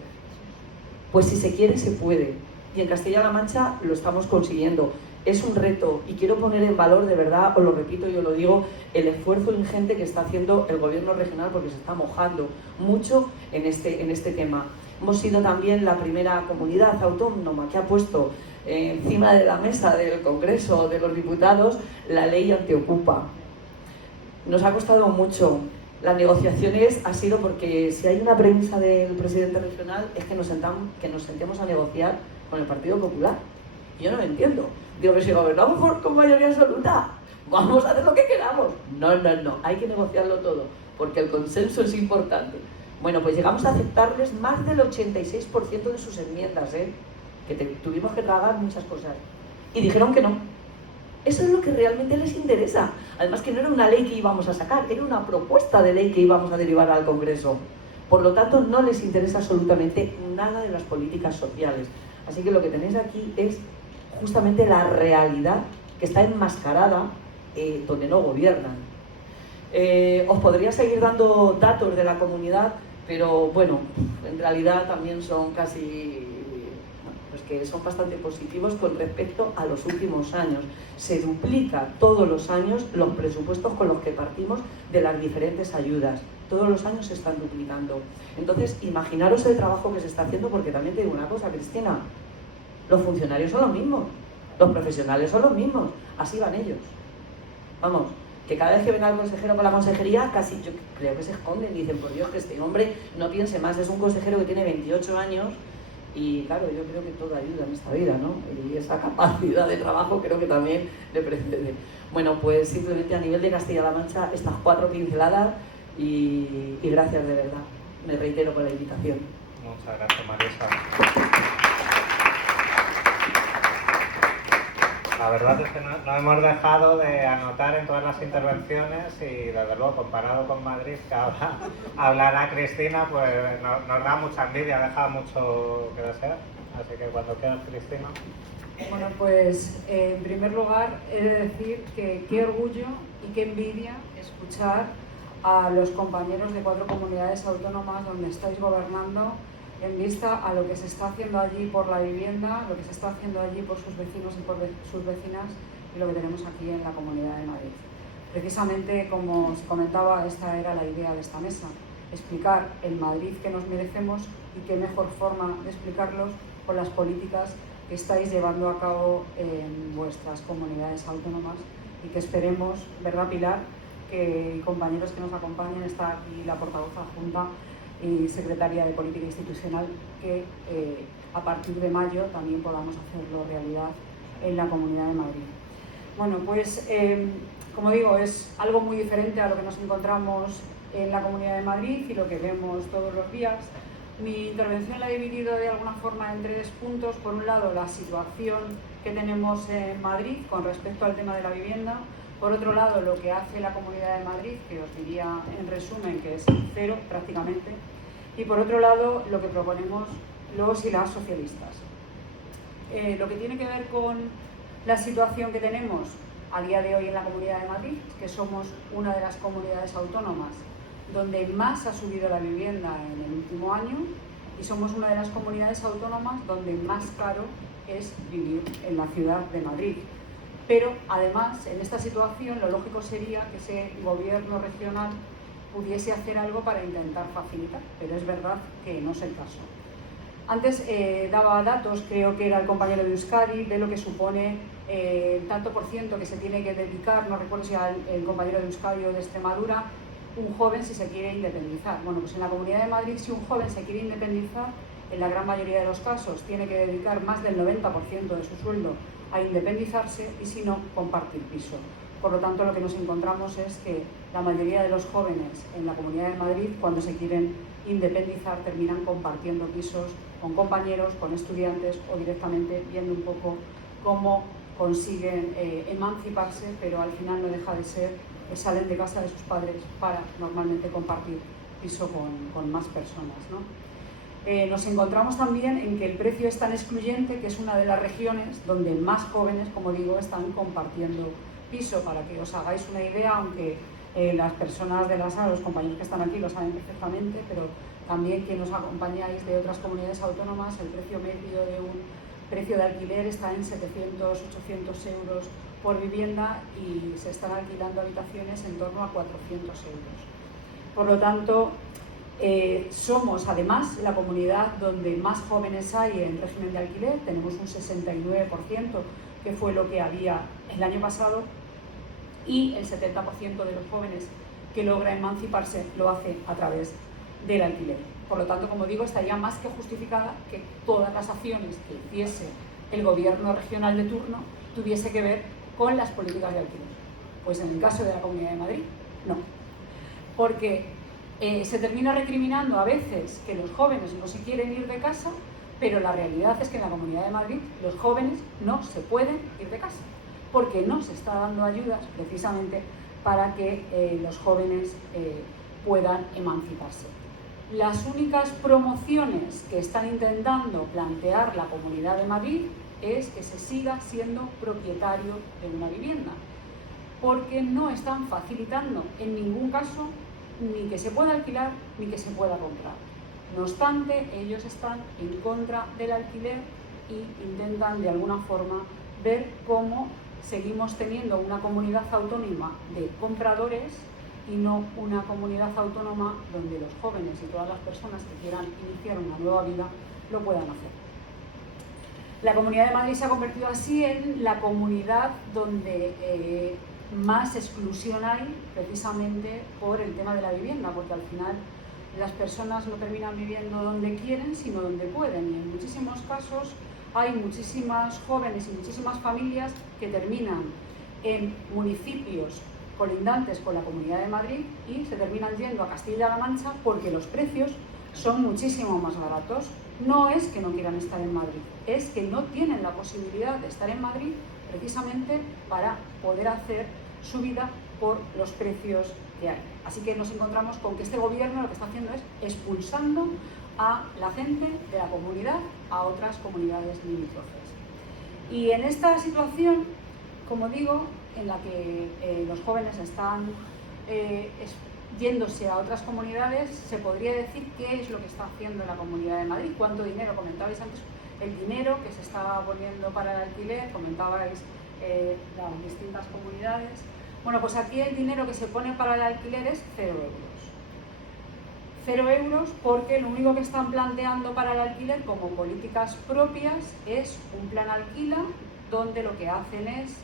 Pues si se quiere, se puede. Y en Castilla-La Mancha lo estamos consiguiendo. Es un reto y quiero poner en valor, de verdad, os lo repito y os lo digo, el esfuerzo ingente que está haciendo el gobierno regional, porque se está mojando mucho en este tema. Hemos sido también la primera comunidad autónoma que ha puesto encima de la mesa del Congreso de los Diputados la ley antiocupa. Nos ha costado mucho. Las negociaciones ha sido porque si hay una premisa del presidente regional es que nos sentemos a negociar con el Partido Popular. Y yo no lo entiendo. Digo, que si gobernamos con mayoría absoluta, vamos a hacer lo que queramos. No, hay que negociarlo todo, porque el consenso es importante. Bueno, pues llegamos a aceptarles más del 86% de sus enmiendas, que tuvimos que tragar muchas cosas. Y dijeron que no. Eso es lo que realmente les interesa. Además que no era una ley que íbamos a sacar, era una propuesta de ley que íbamos a derivar al Congreso. Por lo tanto, no les interesa absolutamente nada de las políticas sociales. Así que lo que tenéis aquí es justamente la realidad que está enmascarada donde no gobiernan. Os podría seguir dando datos de la comunidad, pero bueno, en realidad también son casi pues que son bastante positivos con respecto a los últimos años. Se duplica todos los años los presupuestos con los que partimos de las diferentes ayudas. Todos los años se están duplicando. Entonces, imaginaros el trabajo que se está haciendo, porque también te digo una cosa, Cristina, los funcionarios son los mismos, los profesionales son los mismos, así van ellos. Vamos, que cada vez que venga el consejero con la consejería, casi yo creo que se esconden y dicen, por Dios, que este hombre no piense más, es un consejero que tiene 28 años y claro, yo creo que todo ayuda en esta vida, ¿no? Y esa capacidad de trabajo creo que también le precede. Bueno, pues simplemente a nivel de Castilla-La Mancha, estas 4 pinceladas y gracias de verdad. Me reitero con la invitación. Muchas gracias, Marisa. La verdad es que no hemos dejado de anotar en todas las intervenciones y desde luego comparado con Madrid, que ahora hablará Cristina, pues nos da mucha envidia, deja mucho que desear. Así que cuando quieras, Cristina. Bueno, pues en primer lugar he de decir que qué orgullo y qué envidia escuchar a los compañeros de 4 comunidades autónomas donde estáis gobernando en vista a lo que se está haciendo allí por la vivienda, lo que se está haciendo allí por sus vecinos y por sus vecinas y lo que tenemos aquí en la Comunidad de Madrid. Precisamente, como os comentaba, esta era la idea de esta mesa, explicar el Madrid que nos merecemos y qué mejor forma de explicarlos con las políticas que estáis llevando a cabo en vuestras comunidades autónomas y que esperemos, ¿verdad, Pilar? Que compañeros que nos acompañen, está aquí la portavoz adjunta y secretaria de Política Institucional, que a partir de mayo también podamos hacerlo realidad en la Comunidad de Madrid. Bueno, pues como digo, es algo muy diferente a lo que nos encontramos en la Comunidad de Madrid y lo que vemos todos los días. Mi intervención la he dividido de alguna forma en 3 puntos. Por un lado, la situación que tenemos en Madrid con respecto al tema de la vivienda. Por otro lado, lo que hace la Comunidad de Madrid, que os diría en resumen que es 0 prácticamente. Y por otro lado, lo que proponemos los y las socialistas. Lo que tiene que ver con la situación que tenemos a día de hoy en la Comunidad de Madrid, que somos una de las comunidades autónomas donde más ha subido la vivienda en el último año y somos una de las comunidades autónomas donde más caro es vivir en la ciudad de Madrid. Pero además, en esta situación, lo lógico sería que ese gobierno regional pudiese hacer algo para intentar facilitar, pero es verdad que no es el caso. Antes daba datos, creo que era el compañero de Euskadi, de lo que supone el tanto por ciento que se tiene que dedicar, no recuerdo si era el compañero de Euskadi o de Extremadura, un joven si se quiere independizar. Bueno, pues en la Comunidad de Madrid, si un joven se quiere independizar, en la gran mayoría de los casos tiene que dedicar más del 90% de su sueldo a independizarse y si no, compartir piso. Por lo tanto, lo que nos encontramos es que la mayoría de los jóvenes en la Comunidad de Madrid, cuando se quieren independizar, terminan compartiendo pisos con compañeros, con estudiantes o directamente viendo un poco cómo consiguen emanciparse, pero al final no deja de ser que salen de casa de sus padres para normalmente compartir piso con más personas, ¿no? Nos encontramos también en que el precio es tan excluyente que es una de las regiones donde más jóvenes, como digo, están compartiendo piso. Para que os hagáis una idea, aunque las personas de la sala, los compañeros que están aquí lo saben perfectamente, pero también quienes nos acompañáis de otras comunidades autónomas, el precio medio de un precio de alquiler está en 700, 800 euros por vivienda y se están alquilando habitaciones en torno a 400 euros. Por lo tanto, somos además la comunidad donde más jóvenes hay en régimen de alquiler, tenemos un 69%, que fue lo que había el año pasado, y el 70% de los jóvenes que logra emanciparse lo hace a través del alquiler. Por lo tanto, como digo, estaría más que justificada que todas las acciones que hiciese el gobierno regional de turno tuviese que ver con las políticas de alquiler. Pues en el caso de la Comunidad de Madrid, no. Porque se termina recriminando a veces que los jóvenes no se quieren ir de casa, pero la realidad es que en la Comunidad de Madrid los jóvenes no se pueden ir de casa, porque no se está dando ayudas precisamente para que los jóvenes puedan emanciparse. Las únicas promociones que están intentando plantear la Comunidad de Madrid es que se siga siendo propietario de una vivienda, porque no están facilitando en ningún caso ni que se pueda alquilar ni que se pueda comprar. No obstante, ellos están en contra del alquiler y intentan de alguna forma ver cómo seguimos teniendo una comunidad autónoma de compradores y no una comunidad autónoma donde los jóvenes y todas las personas que quieran iniciar una nueva vida lo puedan hacer. La Comunidad de Madrid se ha convertido así en la comunidad donde más exclusión hay, precisamente por el tema de la vivienda, porque al final las personas no terminan viviendo donde quieren, sino donde pueden, y en muchísimos casos hay muchísimas jóvenes y muchísimas familias que terminan en municipios colindantes con la Comunidad de Madrid y se terminan yendo a Castilla-La Mancha porque los precios son muchísimo más baratos. No es que no quieran estar en Madrid, es que no tienen la posibilidad de estar en Madrid precisamente para poder hacer su vida por los precios que hay. Así que nos encontramos con que este gobierno lo que está haciendo es expulsando a la gente de la comunidad a otras comunidades limítrofes. Y en esta situación, como digo, en la que los jóvenes están yéndose a otras comunidades, se podría decir qué es lo que está haciendo la Comunidad de Madrid, cuánto dinero, comentabais antes, el dinero que se está poniendo para el alquiler, comentabais las distintas comunidades. Bueno, pues aquí el dinero que se pone para el alquiler es 0 euros. 0 euros porque lo único que están planteando para el alquiler como políticas propias es un plan alquila, donde lo que hacen es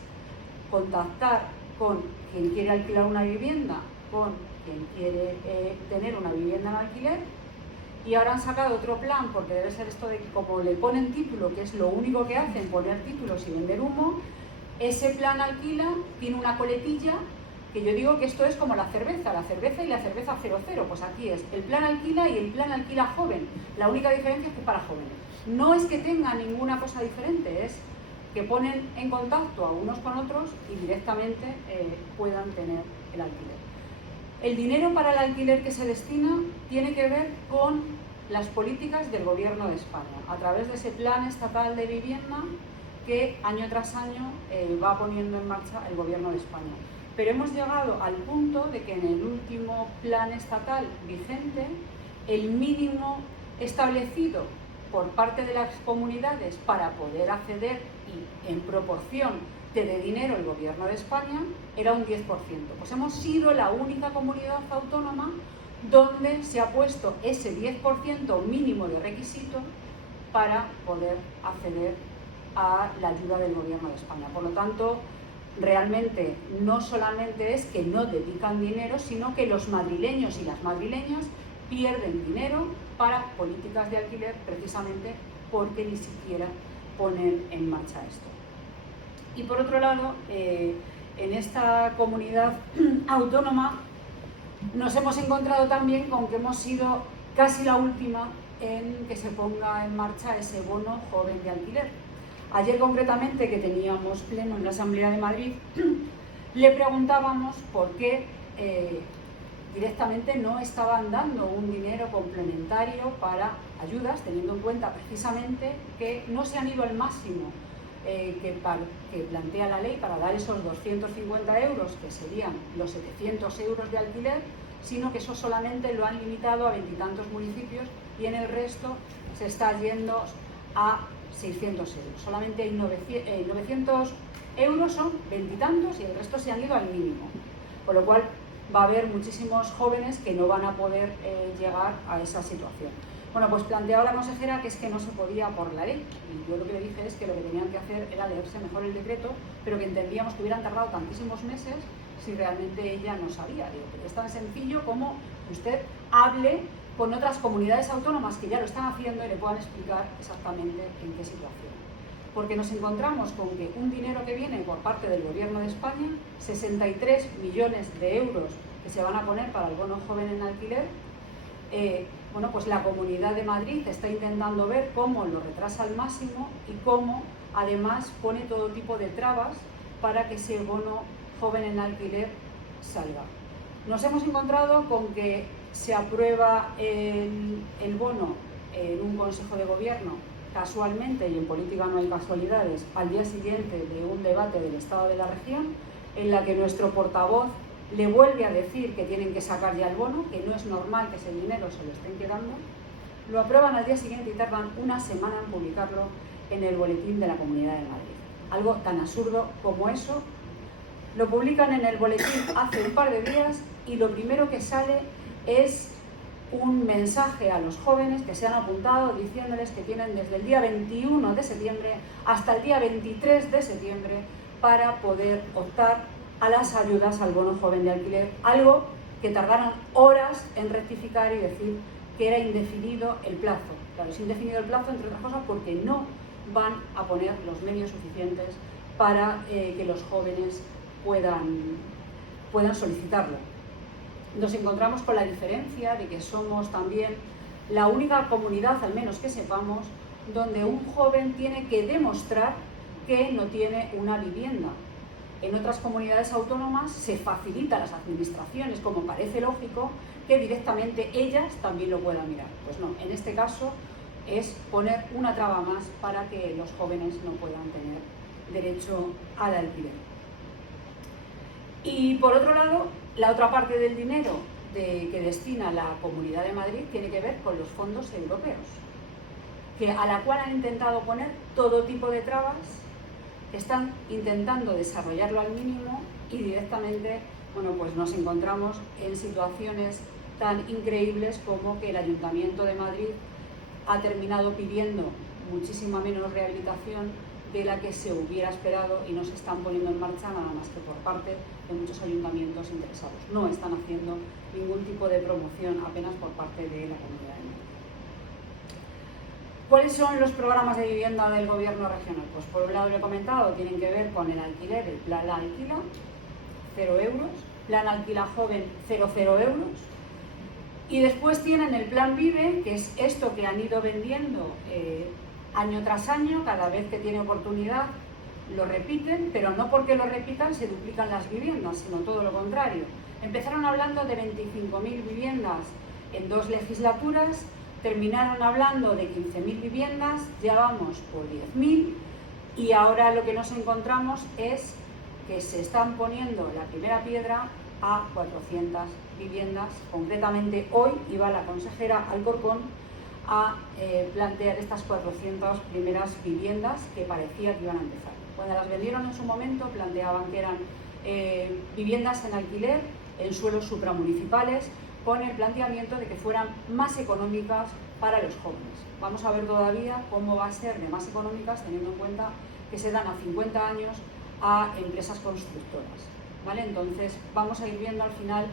contactar con quien quiere alquilar una vivienda, con quien quiere tener una vivienda en alquiler, y ahora han sacado otro plan, porque debe ser esto de que como le ponen título, que es lo único que hacen, poner títulos y vender humo, ese plan alquila tiene una coletilla, que yo digo que esto es como la cerveza y la cerveza 00, pues aquí es el plan alquila y el plan alquila joven. La única diferencia es que es para jóvenes. No es que tenga ninguna cosa diferente, es que ponen en contacto a unos con otros y directamente puedan tener el alquiler. El dinero para el alquiler que se destina tiene que ver con las políticas del Gobierno de España, a través de ese plan estatal de vivienda que año tras año va poniendo en marcha el Gobierno de España. Pero hemos llegado al punto de que en el último plan estatal vigente, el mínimo establecido por parte de las comunidades para poder acceder y en proporción que de dinero el Gobierno de España era un 10%. Pues hemos sido la única comunidad autónoma donde se ha puesto ese 10% mínimo de requisito para poder acceder a la ayuda del Gobierno de España. Por lo tanto, realmente no solamente es que no dedican dinero, sino que los madrileños y las madrileñas pierden dinero para políticas de alquiler precisamente porque ni siquiera ponen en marcha esto. Y por otro lado, en esta comunidad autónoma nos hemos encontrado también con que hemos sido casi la última en que se ponga en marcha ese bono joven de alquiler. Ayer concretamente, que teníamos pleno en la Asamblea de Madrid, le preguntábamos por qué directamente no estaban dando un dinero complementario para ayudas, teniendo en cuenta precisamente que no se han ido al máximo que plantea la ley para dar esos 250 euros, que serían los 700 euros de alquiler, sino que eso solamente lo han limitado a 20 y tantos municipios y en el resto se está yendo a 600 euros. Solamente hay 900 euros, son 20 y tantos, y el resto se han ido al mínimo. Con lo cual va a haber muchísimos jóvenes que no van a poder llegar a esa situación. Bueno, pues planteaba la consejera que es que no se podía por la ley, y yo lo que le dije es que lo que tenían que hacer era leerse mejor el decreto, pero que entendíamos que hubieran tardado tantísimos meses si realmente ella no sabía. Digo, pero es tan sencillo como usted hable con otras comunidades autónomas que ya lo están haciendo y le puedan explicar exactamente en qué situación. Porque nos encontramos con que un dinero que viene por parte del Gobierno de España, 63 millones de euros que se van a poner para el bono joven en alquiler, bueno, pues la Comunidad de Madrid está intentando ver cómo lo retrasa al máximo y cómo además pone todo tipo de trabas para que ese bono joven en alquiler salga. Nos hemos encontrado con que se aprueba el bono en un Consejo de Gobierno casualmente, y en política no hay casualidades, al día siguiente de un debate del Estado de la Región, en la que nuestro portavoz le vuelve a decir que tienen que sacar ya el bono, que no es normal que ese dinero se lo estén quedando. Lo aprueban al día siguiente y tardan una semana en publicarlo en el boletín de la Comunidad de Madrid. Algo tan absurdo como eso. Lo publican en el boletín hace un par de días y lo primero que sale es un mensaje a los jóvenes que se han apuntado diciéndoles que tienen desde el día 21 de septiembre hasta el día 23 de septiembre para poder optar a las ayudas al bono joven de alquiler, algo que tardaron horas en rectificar y decir que era indefinido el plazo. Claro, es indefinido el plazo, entre otras cosas, porque no van a poner los medios suficientes para que los jóvenes puedan solicitarlo. Nos encontramos con la diferencia de que somos también la única comunidad, al menos que sepamos, donde un joven tiene que demostrar que no tiene una vivienda. En otras comunidades autónomas se facilita a las administraciones, como parece lógico, que directamente ellas también lo puedan mirar. Pues no, en este caso es poner una traba más para que los jóvenes no puedan tener derecho al alquiler. Y por otro lado, la otra parte del dinero que destina la Comunidad de Madrid tiene que ver con los fondos europeos, a la cual han intentado poner todo tipo de trabas, están intentando desarrollarlo al mínimo y directamente, bueno, pues nos encontramos en situaciones tan increíbles como que el Ayuntamiento de Madrid ha terminado pidiendo muchísima menos rehabilitación de la que se hubiera esperado y no se están poniendo en marcha nada más que por parte de muchos ayuntamientos interesados. No están haciendo ningún tipo de promoción apenas por parte de la Comunidad de Madrid. ¿Cuáles son los programas de vivienda del Gobierno regional? Pues por un lado lo he comentado, tienen que ver con el alquiler, el plan Alquila, 0 euros, plan Alquila Joven, 0 euros, y después tienen el plan Vive, que es esto que han ido vendiendo año tras año, cada vez que tiene oportunidad lo repiten, pero no porque lo repitan se duplican las viviendas, sino todo lo contrario. Empezaron hablando de 25.000 viviendas en 2 legislaturas, terminaron hablando de 15.000 viviendas, ya vamos por 10.000 y ahora lo que nos encontramos es que se están poniendo la primera piedra a 400 viviendas. Concretamente hoy iba la consejera Alcorcón a plantear estas 400 primeras viviendas que parecía que iban a empezar. Cuando las vendieron en su momento planteaban que eran viviendas en alquiler en suelos supramunicipales con el planteamiento de que fueran más económicas para los jóvenes. Vamos a ver todavía cómo va a ser de más económicas teniendo en cuenta que se dan a 50 años a empresas constructoras, ¿vale? Entonces vamos a ir viendo al final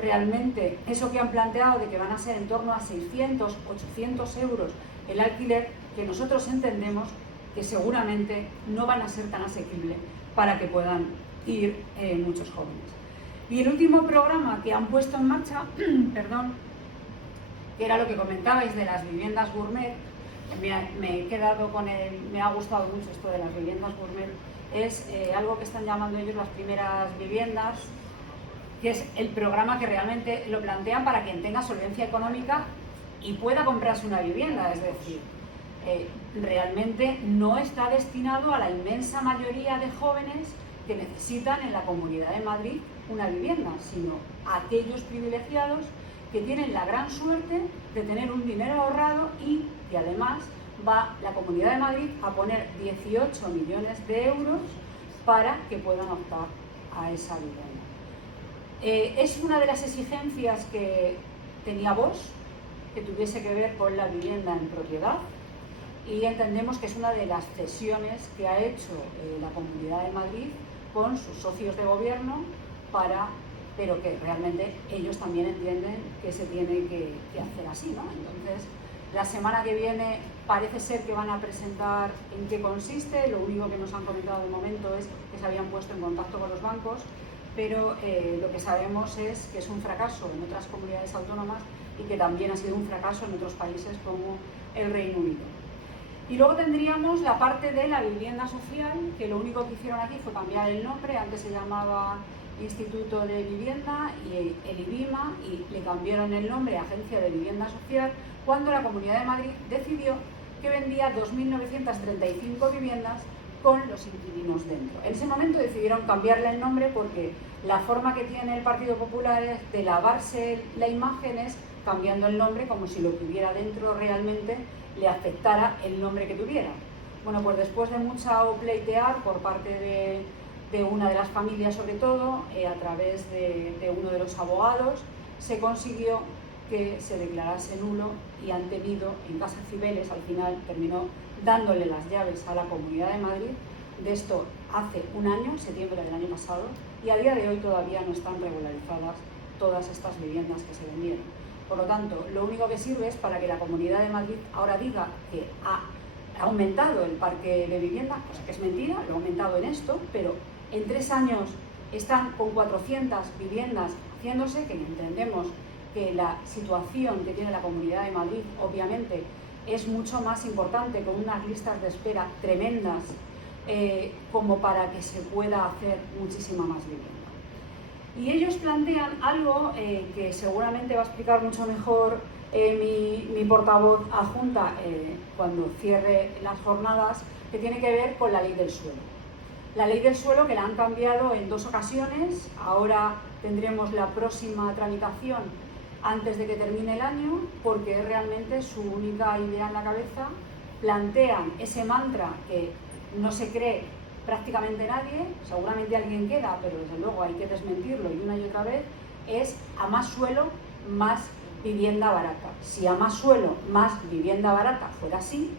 realmente eso que han planteado de que van a ser en torno a 600, 800 euros el alquiler, que nosotros entendemos que seguramente no van a ser tan asequibles para que puedan ir muchos jóvenes. Y el último programa que han puesto en marcha, perdón, que era lo que comentabais de las viviendas gourmet, me he quedado con me ha gustado mucho esto de las viviendas gourmet, es algo que están llamando ellos las primeras viviendas, que es el programa que realmente lo plantean para quien tenga solvencia económica y pueda comprarse una vivienda, es decir, realmente no está destinado a la inmensa mayoría de jóvenes que necesitan en la Comunidad de Madrid una vivienda, sino a aquellos privilegiados que tienen la gran suerte de tener un dinero ahorrado y que además va la Comunidad de Madrid a poner 18 millones de euros para que puedan optar a esa vivienda. Es una de las exigencias que tenía Vox, que tuviese que ver con la vivienda en propiedad, y entendemos que es una de las cesiones que ha hecho la Comunidad de Madrid con sus socios de gobierno, pero que realmente ellos también entienden que se tiene que hacer así, ¿no? Entonces, la semana que viene parece ser que van a presentar en qué consiste. Lo único que nos han comentado de momento es que se habían puesto en contacto con los bancos, pero lo que sabemos es que es un fracaso en otras comunidades autónomas y que también ha sido un fracaso en otros países como el Reino Unido. Y luego tendríamos la parte de la vivienda social, que lo único que hicieron aquí fue cambiar el nombre. Antes se llamaba Instituto de Vivienda y el IBIMA, y le cambiaron el nombre a Agencia de Vivienda Social, cuando la Comunidad de Madrid decidió que vendía 2.935 viviendas con los inquilinos dentro. En ese momento decidieron cambiarle el nombre porque la forma que tiene el Partido Popular es de lavarse la imagen, es cambiando el nombre como si lo que hubiera dentro realmente le afectara el nombre que tuviera. Bueno, pues después de mucha pleitear por parte de una de las familias, sobre todo, a través de uno de los abogados, se consiguió que se declarase nulo y han tenido en Casa Cibeles, al final terminó dándole las llaves a la Comunidad de Madrid. De esto hace un año, septiembre del año pasado, y a día de hoy todavía no están regularizadas todas estas viviendas que se vendieron. Por lo tanto, lo único que sirve es para que la Comunidad de Madrid ahora diga que ha aumentado el parque de vivienda, cosa que es mentira, lo ha aumentado en esto, pero en 3 años están con 400 viviendas haciéndose, que entendemos que la situación que tiene la Comunidad de Madrid obviamente es mucho más importante, con unas listas de espera tremendas, como para que se pueda hacer muchísima más vivienda. Y ellos plantean algo que seguramente va a explicar mucho mejor mi portavoz adjunta cuando cierre las jornadas, que tiene que ver con la ley del suelo. La ley del suelo, que la han cambiado en 2 ocasiones, ahora tendremos la próxima tramitación antes de que termine el año, porque es realmente su única idea en la cabeza. Plantean ese mantra que no se cree prácticamente nadie, seguramente alguien queda, pero desde luego hay que desmentirlo y una y otra vez, es a más suelo, más vivienda barata. Si a más suelo, más vivienda barata fuera así,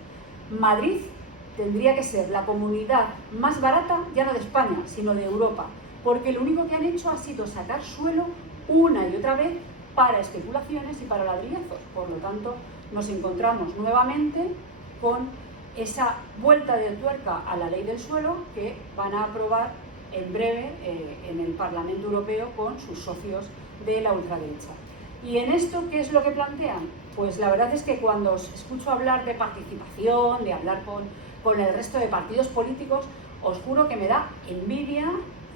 Madrid tendría que ser la comunidad más barata, ya no de España, sino de Europa, porque lo único que han hecho ha sido sacar suelo una y otra vez para especulaciones y para ladrillazos. Por lo tanto, nos encontramos nuevamente con esa vuelta de tuerca a la ley del suelo que van a aprobar en breve en el Parlamento Europeo con sus socios de la ultraderecha. ¿Y en esto qué es lo que plantean? Pues la verdad es que cuando os escucho hablar de participación, de hablar con el resto de partidos políticos, os juro que me da envidia.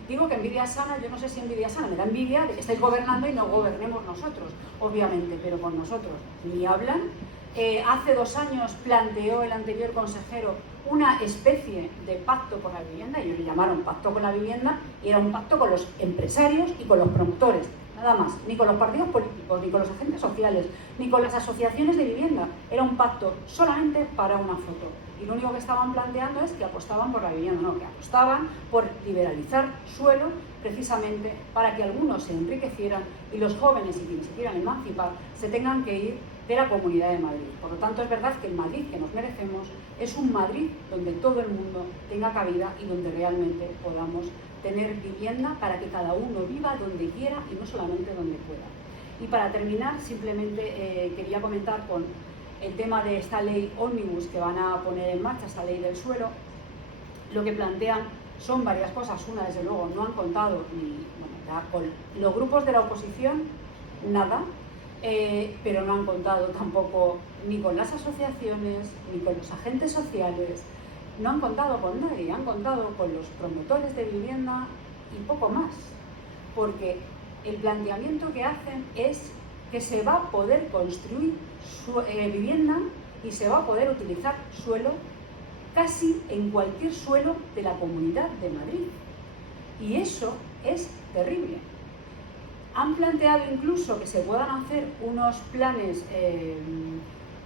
Digo que envidia sana, yo no sé si envidia sana, me da envidia de que estéis gobernando y no gobernemos nosotros, obviamente, pero con nosotros ni hablan. Hace 2 años planteó el anterior consejero una especie de pacto por la vivienda, ellos le llamaron pacto con la vivienda, y era un pacto con los empresarios y con los promotores, nada más, ni con los partidos políticos, ni con los agentes sociales, ni con las asociaciones de vivienda, era un pacto solamente para una foto. Y lo único que estaban planteando es que apostaban por la vivienda, no, que apostaban por liberalizar suelo precisamente para que algunos se enriquecieran y los jóvenes y quienes se quieran emancipar se tengan que ir de la Comunidad de Madrid. Por lo tanto, es verdad que el Madrid que nos merecemos es un Madrid donde todo el mundo tenga cabida y donde realmente podamos tener vivienda para que cada uno viva donde quiera y no solamente donde pueda. Y para terminar, simplemente quería comentar con el tema de esta ley ómnibus que van a poner en marcha, esta ley del suelo. Lo que plantean son varias cosas. Una, desde luego, no han contado con los grupos de la oposición, nada, pero no han contado tampoco ni con las asociaciones, ni con los agentes sociales, no han contado con nadie, han contado con los promotores de vivienda y poco más, porque el planteamiento que hacen es que se va a poder construir vivienda y se va a poder utilizar suelo casi en cualquier suelo de la Comunidad de Madrid. Y eso es terrible. Han planteado incluso que se puedan hacer unos planes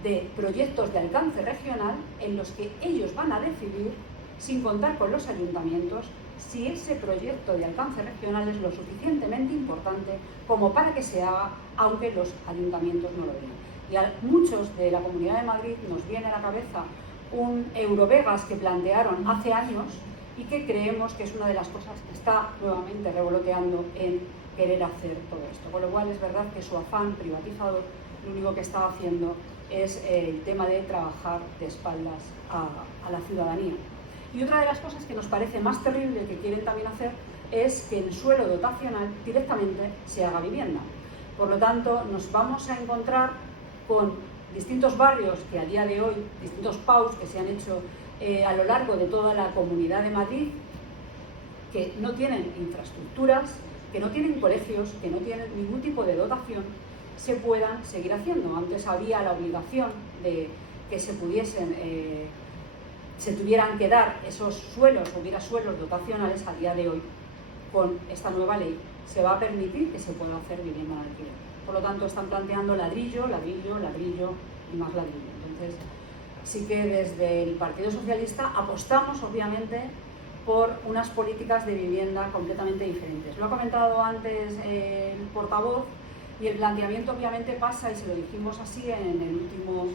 de proyectos de alcance regional en los que ellos van a decidir, sin contar con los ayuntamientos, si ese proyecto de alcance regional es lo suficientemente importante como para que se haga, aunque los ayuntamientos no lo vean. Y a muchos de la Comunidad de Madrid nos viene a la cabeza un Eurovegas que plantearon hace años y que creemos que es una de las cosas que está nuevamente revoloteando en querer hacer todo esto. Con lo cual es verdad que su afán privatizador lo único que está haciendo es el tema de trabajar de espaldas a la ciudadanía. Y otra de las cosas que nos parece más terrible que quieren también hacer es que en suelo dotacional directamente se haga vivienda. Por lo tanto, nos vamos a encontrar con distintos barrios que a día de hoy, distintos PAUs que se han hecho a lo largo de toda la Comunidad de Madrid, que no tienen infraestructuras, que no tienen colegios, que no tienen ningún tipo de dotación, se puedan seguir haciendo. Antes había la obligación de que se tuvieran que dar esos suelos, hubiera suelos dotacionales. A día de hoy, con esta nueva ley, se va a permitir que se pueda hacer vivienda en alquiler. Por lo tanto, están planteando ladrillo, ladrillo, ladrillo y más ladrillo. Entonces, sí que desde el Partido Socialista apostamos, obviamente, por unas políticas de vivienda completamente diferentes. Lo ha comentado antes el portavoz, y el planteamiento obviamente pasa, y se lo dijimos así en el último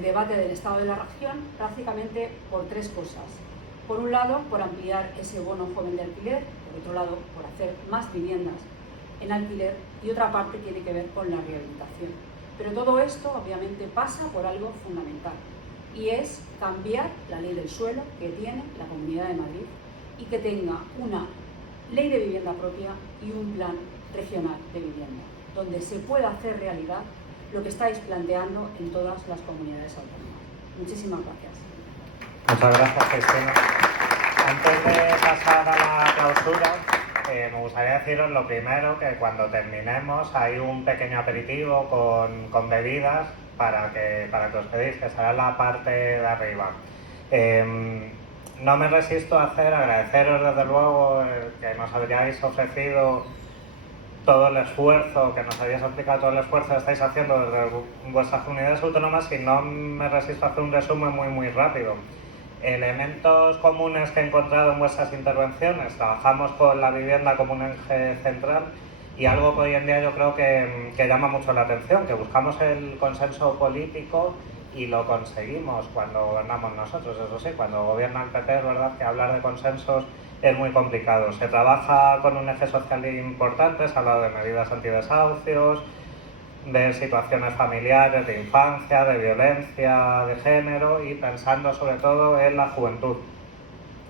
debate del Estado de la Región, prácticamente por tres cosas. Por un lado, por ampliar ese bono joven de alquiler; por otro lado, por hacer más viviendas en alquiler; y otra parte tiene que ver con la rehabilitación. Pero todo esto obviamente pasa por algo fundamental, y es cambiar la ley del suelo que tiene la Comunidad de Madrid, y que tenga una ley de vivienda propia y un plan regional de vivienda, donde se pueda hacer realidad lo que estáis planteando en todas las comunidades autónomas. Muchísimas gracias. Muchas gracias, Cristina. Antes de pasar a la clausura, me gustaría deciros lo primero, que cuando terminemos hay un pequeño aperitivo con bebidas para que os pedís, que será la parte de arriba. No me resisto a agradeceros desde luego que nos habríais ofrecido todo el esfuerzo, que nos habéis explicado todo el esfuerzo que estáis haciendo desde vuestras comunidades autónomas, y no me resisto a hacer un resumen muy rápido. Elementos comunes que he encontrado en vuestras intervenciones: trabajamos con la vivienda como un eje central, y algo que hoy en día yo creo que llama mucho la atención, que buscamos el consenso político y lo conseguimos cuando gobernamos nosotros. Eso sí, cuando gobierna el PP es verdad que hablar de consensos es muy complicado. Se trabaja con un eje social importante, se ha hablado de medidas antidesahucios, de situaciones familiares, de infancia, de violencia de género, y pensando sobre todo en la juventud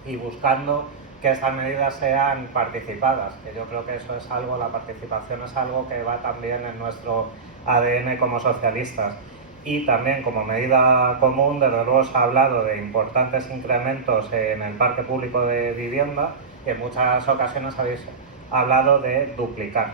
y buscando que estas medidas sean participadas, que yo creo que eso es algo, la participación es algo que va también en nuestro ADN como socialistas. Y también como medida común, desde luego se ha hablado de importantes incrementos en el parque público de vivienda, que en muchas ocasiones habéis hablado de duplicar.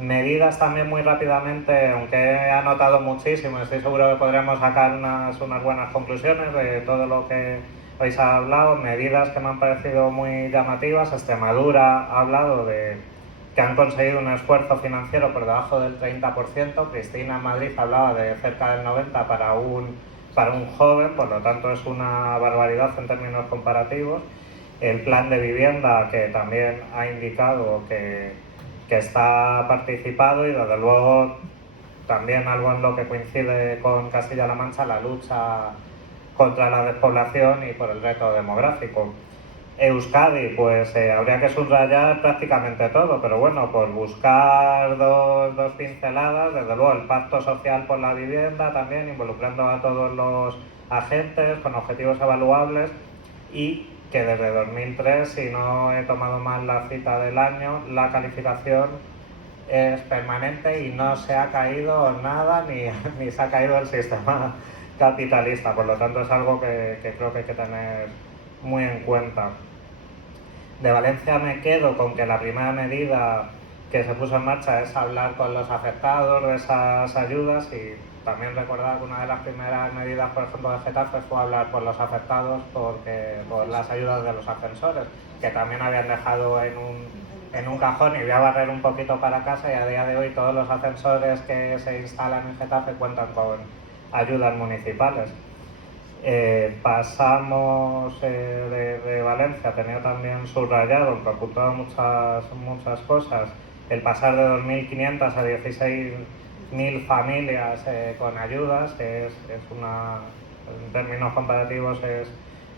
Medidas también muy rápidamente, aunque he anotado muchísimo, estoy seguro que podremos sacar unas buenas conclusiones de todo lo que habéis hablado. Medidas que me han parecido muy llamativas: Extremadura ha hablado de que han conseguido un esfuerzo financiero por debajo del 30%, Cristina en Madrid hablaba de cerca del 90% para un joven, por lo tanto es una barbaridad en términos comparativos. El plan de vivienda, que también ha indicado que está participado, y desde luego también algo en lo que coincide con Castilla-La Mancha, la lucha contra la despoblación y por el reto demográfico. Euskadi, pues habría que subrayar prácticamente todo, pero bueno, por buscar dos pinceladas, desde luego el pacto social por la vivienda, también involucrando a todos los agentes con objetivos evaluables, y que desde 2003, si no he tomado mal la cita del año, la calificación es permanente y no se ha caído nada, ni se ha caído el sistema capitalista. Por lo tanto es algo que creo que hay que tener muy en cuenta. De Valencia me quedo con que la primera medida que se puso en marcha es hablar con los afectados de esas ayudas, y también recordar que una de las primeras medidas, por ejemplo, de Getafe fue hablar por los afectados por las ayudas de los ascensores, que también habían dejado en un cajón, y voy a barrer un poquito para casa, y a día de hoy todos los ascensores que se instalan en Getafe cuentan con ayudas municipales. Pasamos de Valencia, tenía también subrayado, aunque apuntado muchas cosas, el pasar de 2.500 a 16.000 familias con ayudas, que en términos comparativos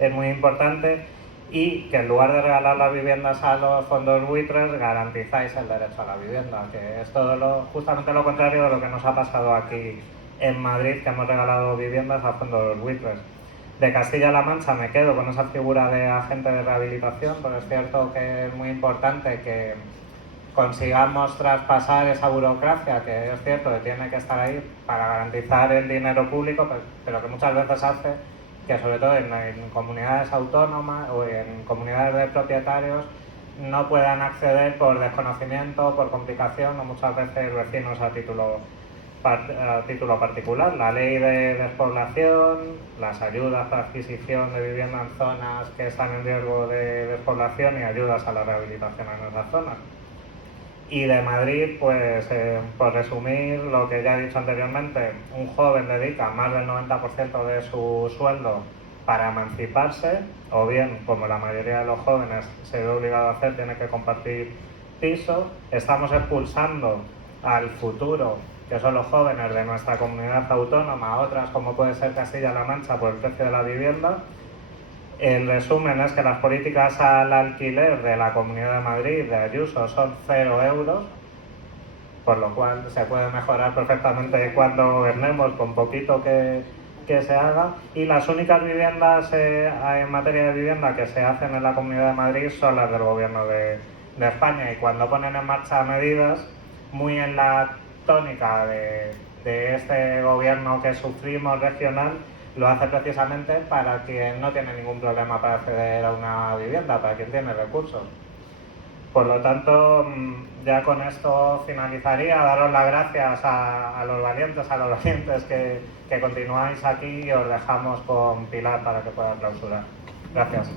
es muy importante, y que en lugar de regalar las viviendas a los fondos buitres, garantizáis el derecho a la vivienda, que es justamente lo contrario de lo que nos ha pasado aquí en Madrid, que hemos regalado viviendas a fondos buitres. De Castilla-La Mancha me quedo con esa figura de agente de rehabilitación, pero es cierto que es muy importante que consigamos traspasar esa burocracia, que es cierto que tiene que estar ahí para garantizar el dinero público, pero que muchas veces hace que, sobre todo en comunidades autónomas o en comunidades de propietarios, no puedan acceder por desconocimiento, por complicación, o muchas veces vecinos a título particular. La ley de despoblación, las ayudas para adquisición de vivienda en zonas que están en riesgo de despoblación, y ayudas a la rehabilitación en esas zonas. Y de Madrid, pues por resumir lo que ya he dicho anteriormente, un joven dedica más del 90% de su sueldo para emanciparse, o bien, como la mayoría de los jóvenes se ve obligado a hacer, tiene que compartir piso. Estamos expulsando al futuro, que son los jóvenes de nuestra comunidad autónoma, a otras como puede ser Castilla-La Mancha, por el precio de la vivienda. El resumen es que las políticas al alquiler de la Comunidad de Madrid, de Ayuso, son 0 euros, por lo cual se puede mejorar perfectamente cuando gobernemos, con poquito que se haga. Y las únicas viviendas en materia de vivienda que se hacen en la Comunidad de Madrid son las del Gobierno de España, y cuando ponen en marcha medidas, muy en la tónica de este gobierno que sufrimos regional, lo hace precisamente para quien no tiene ningún problema para acceder a una vivienda, para quien tiene recursos. Por lo tanto, ya con esto finalizaría. Daros las gracias a los valientes que continuáis aquí, y os dejamos con Pilar para que pueda clausurar. Gracias.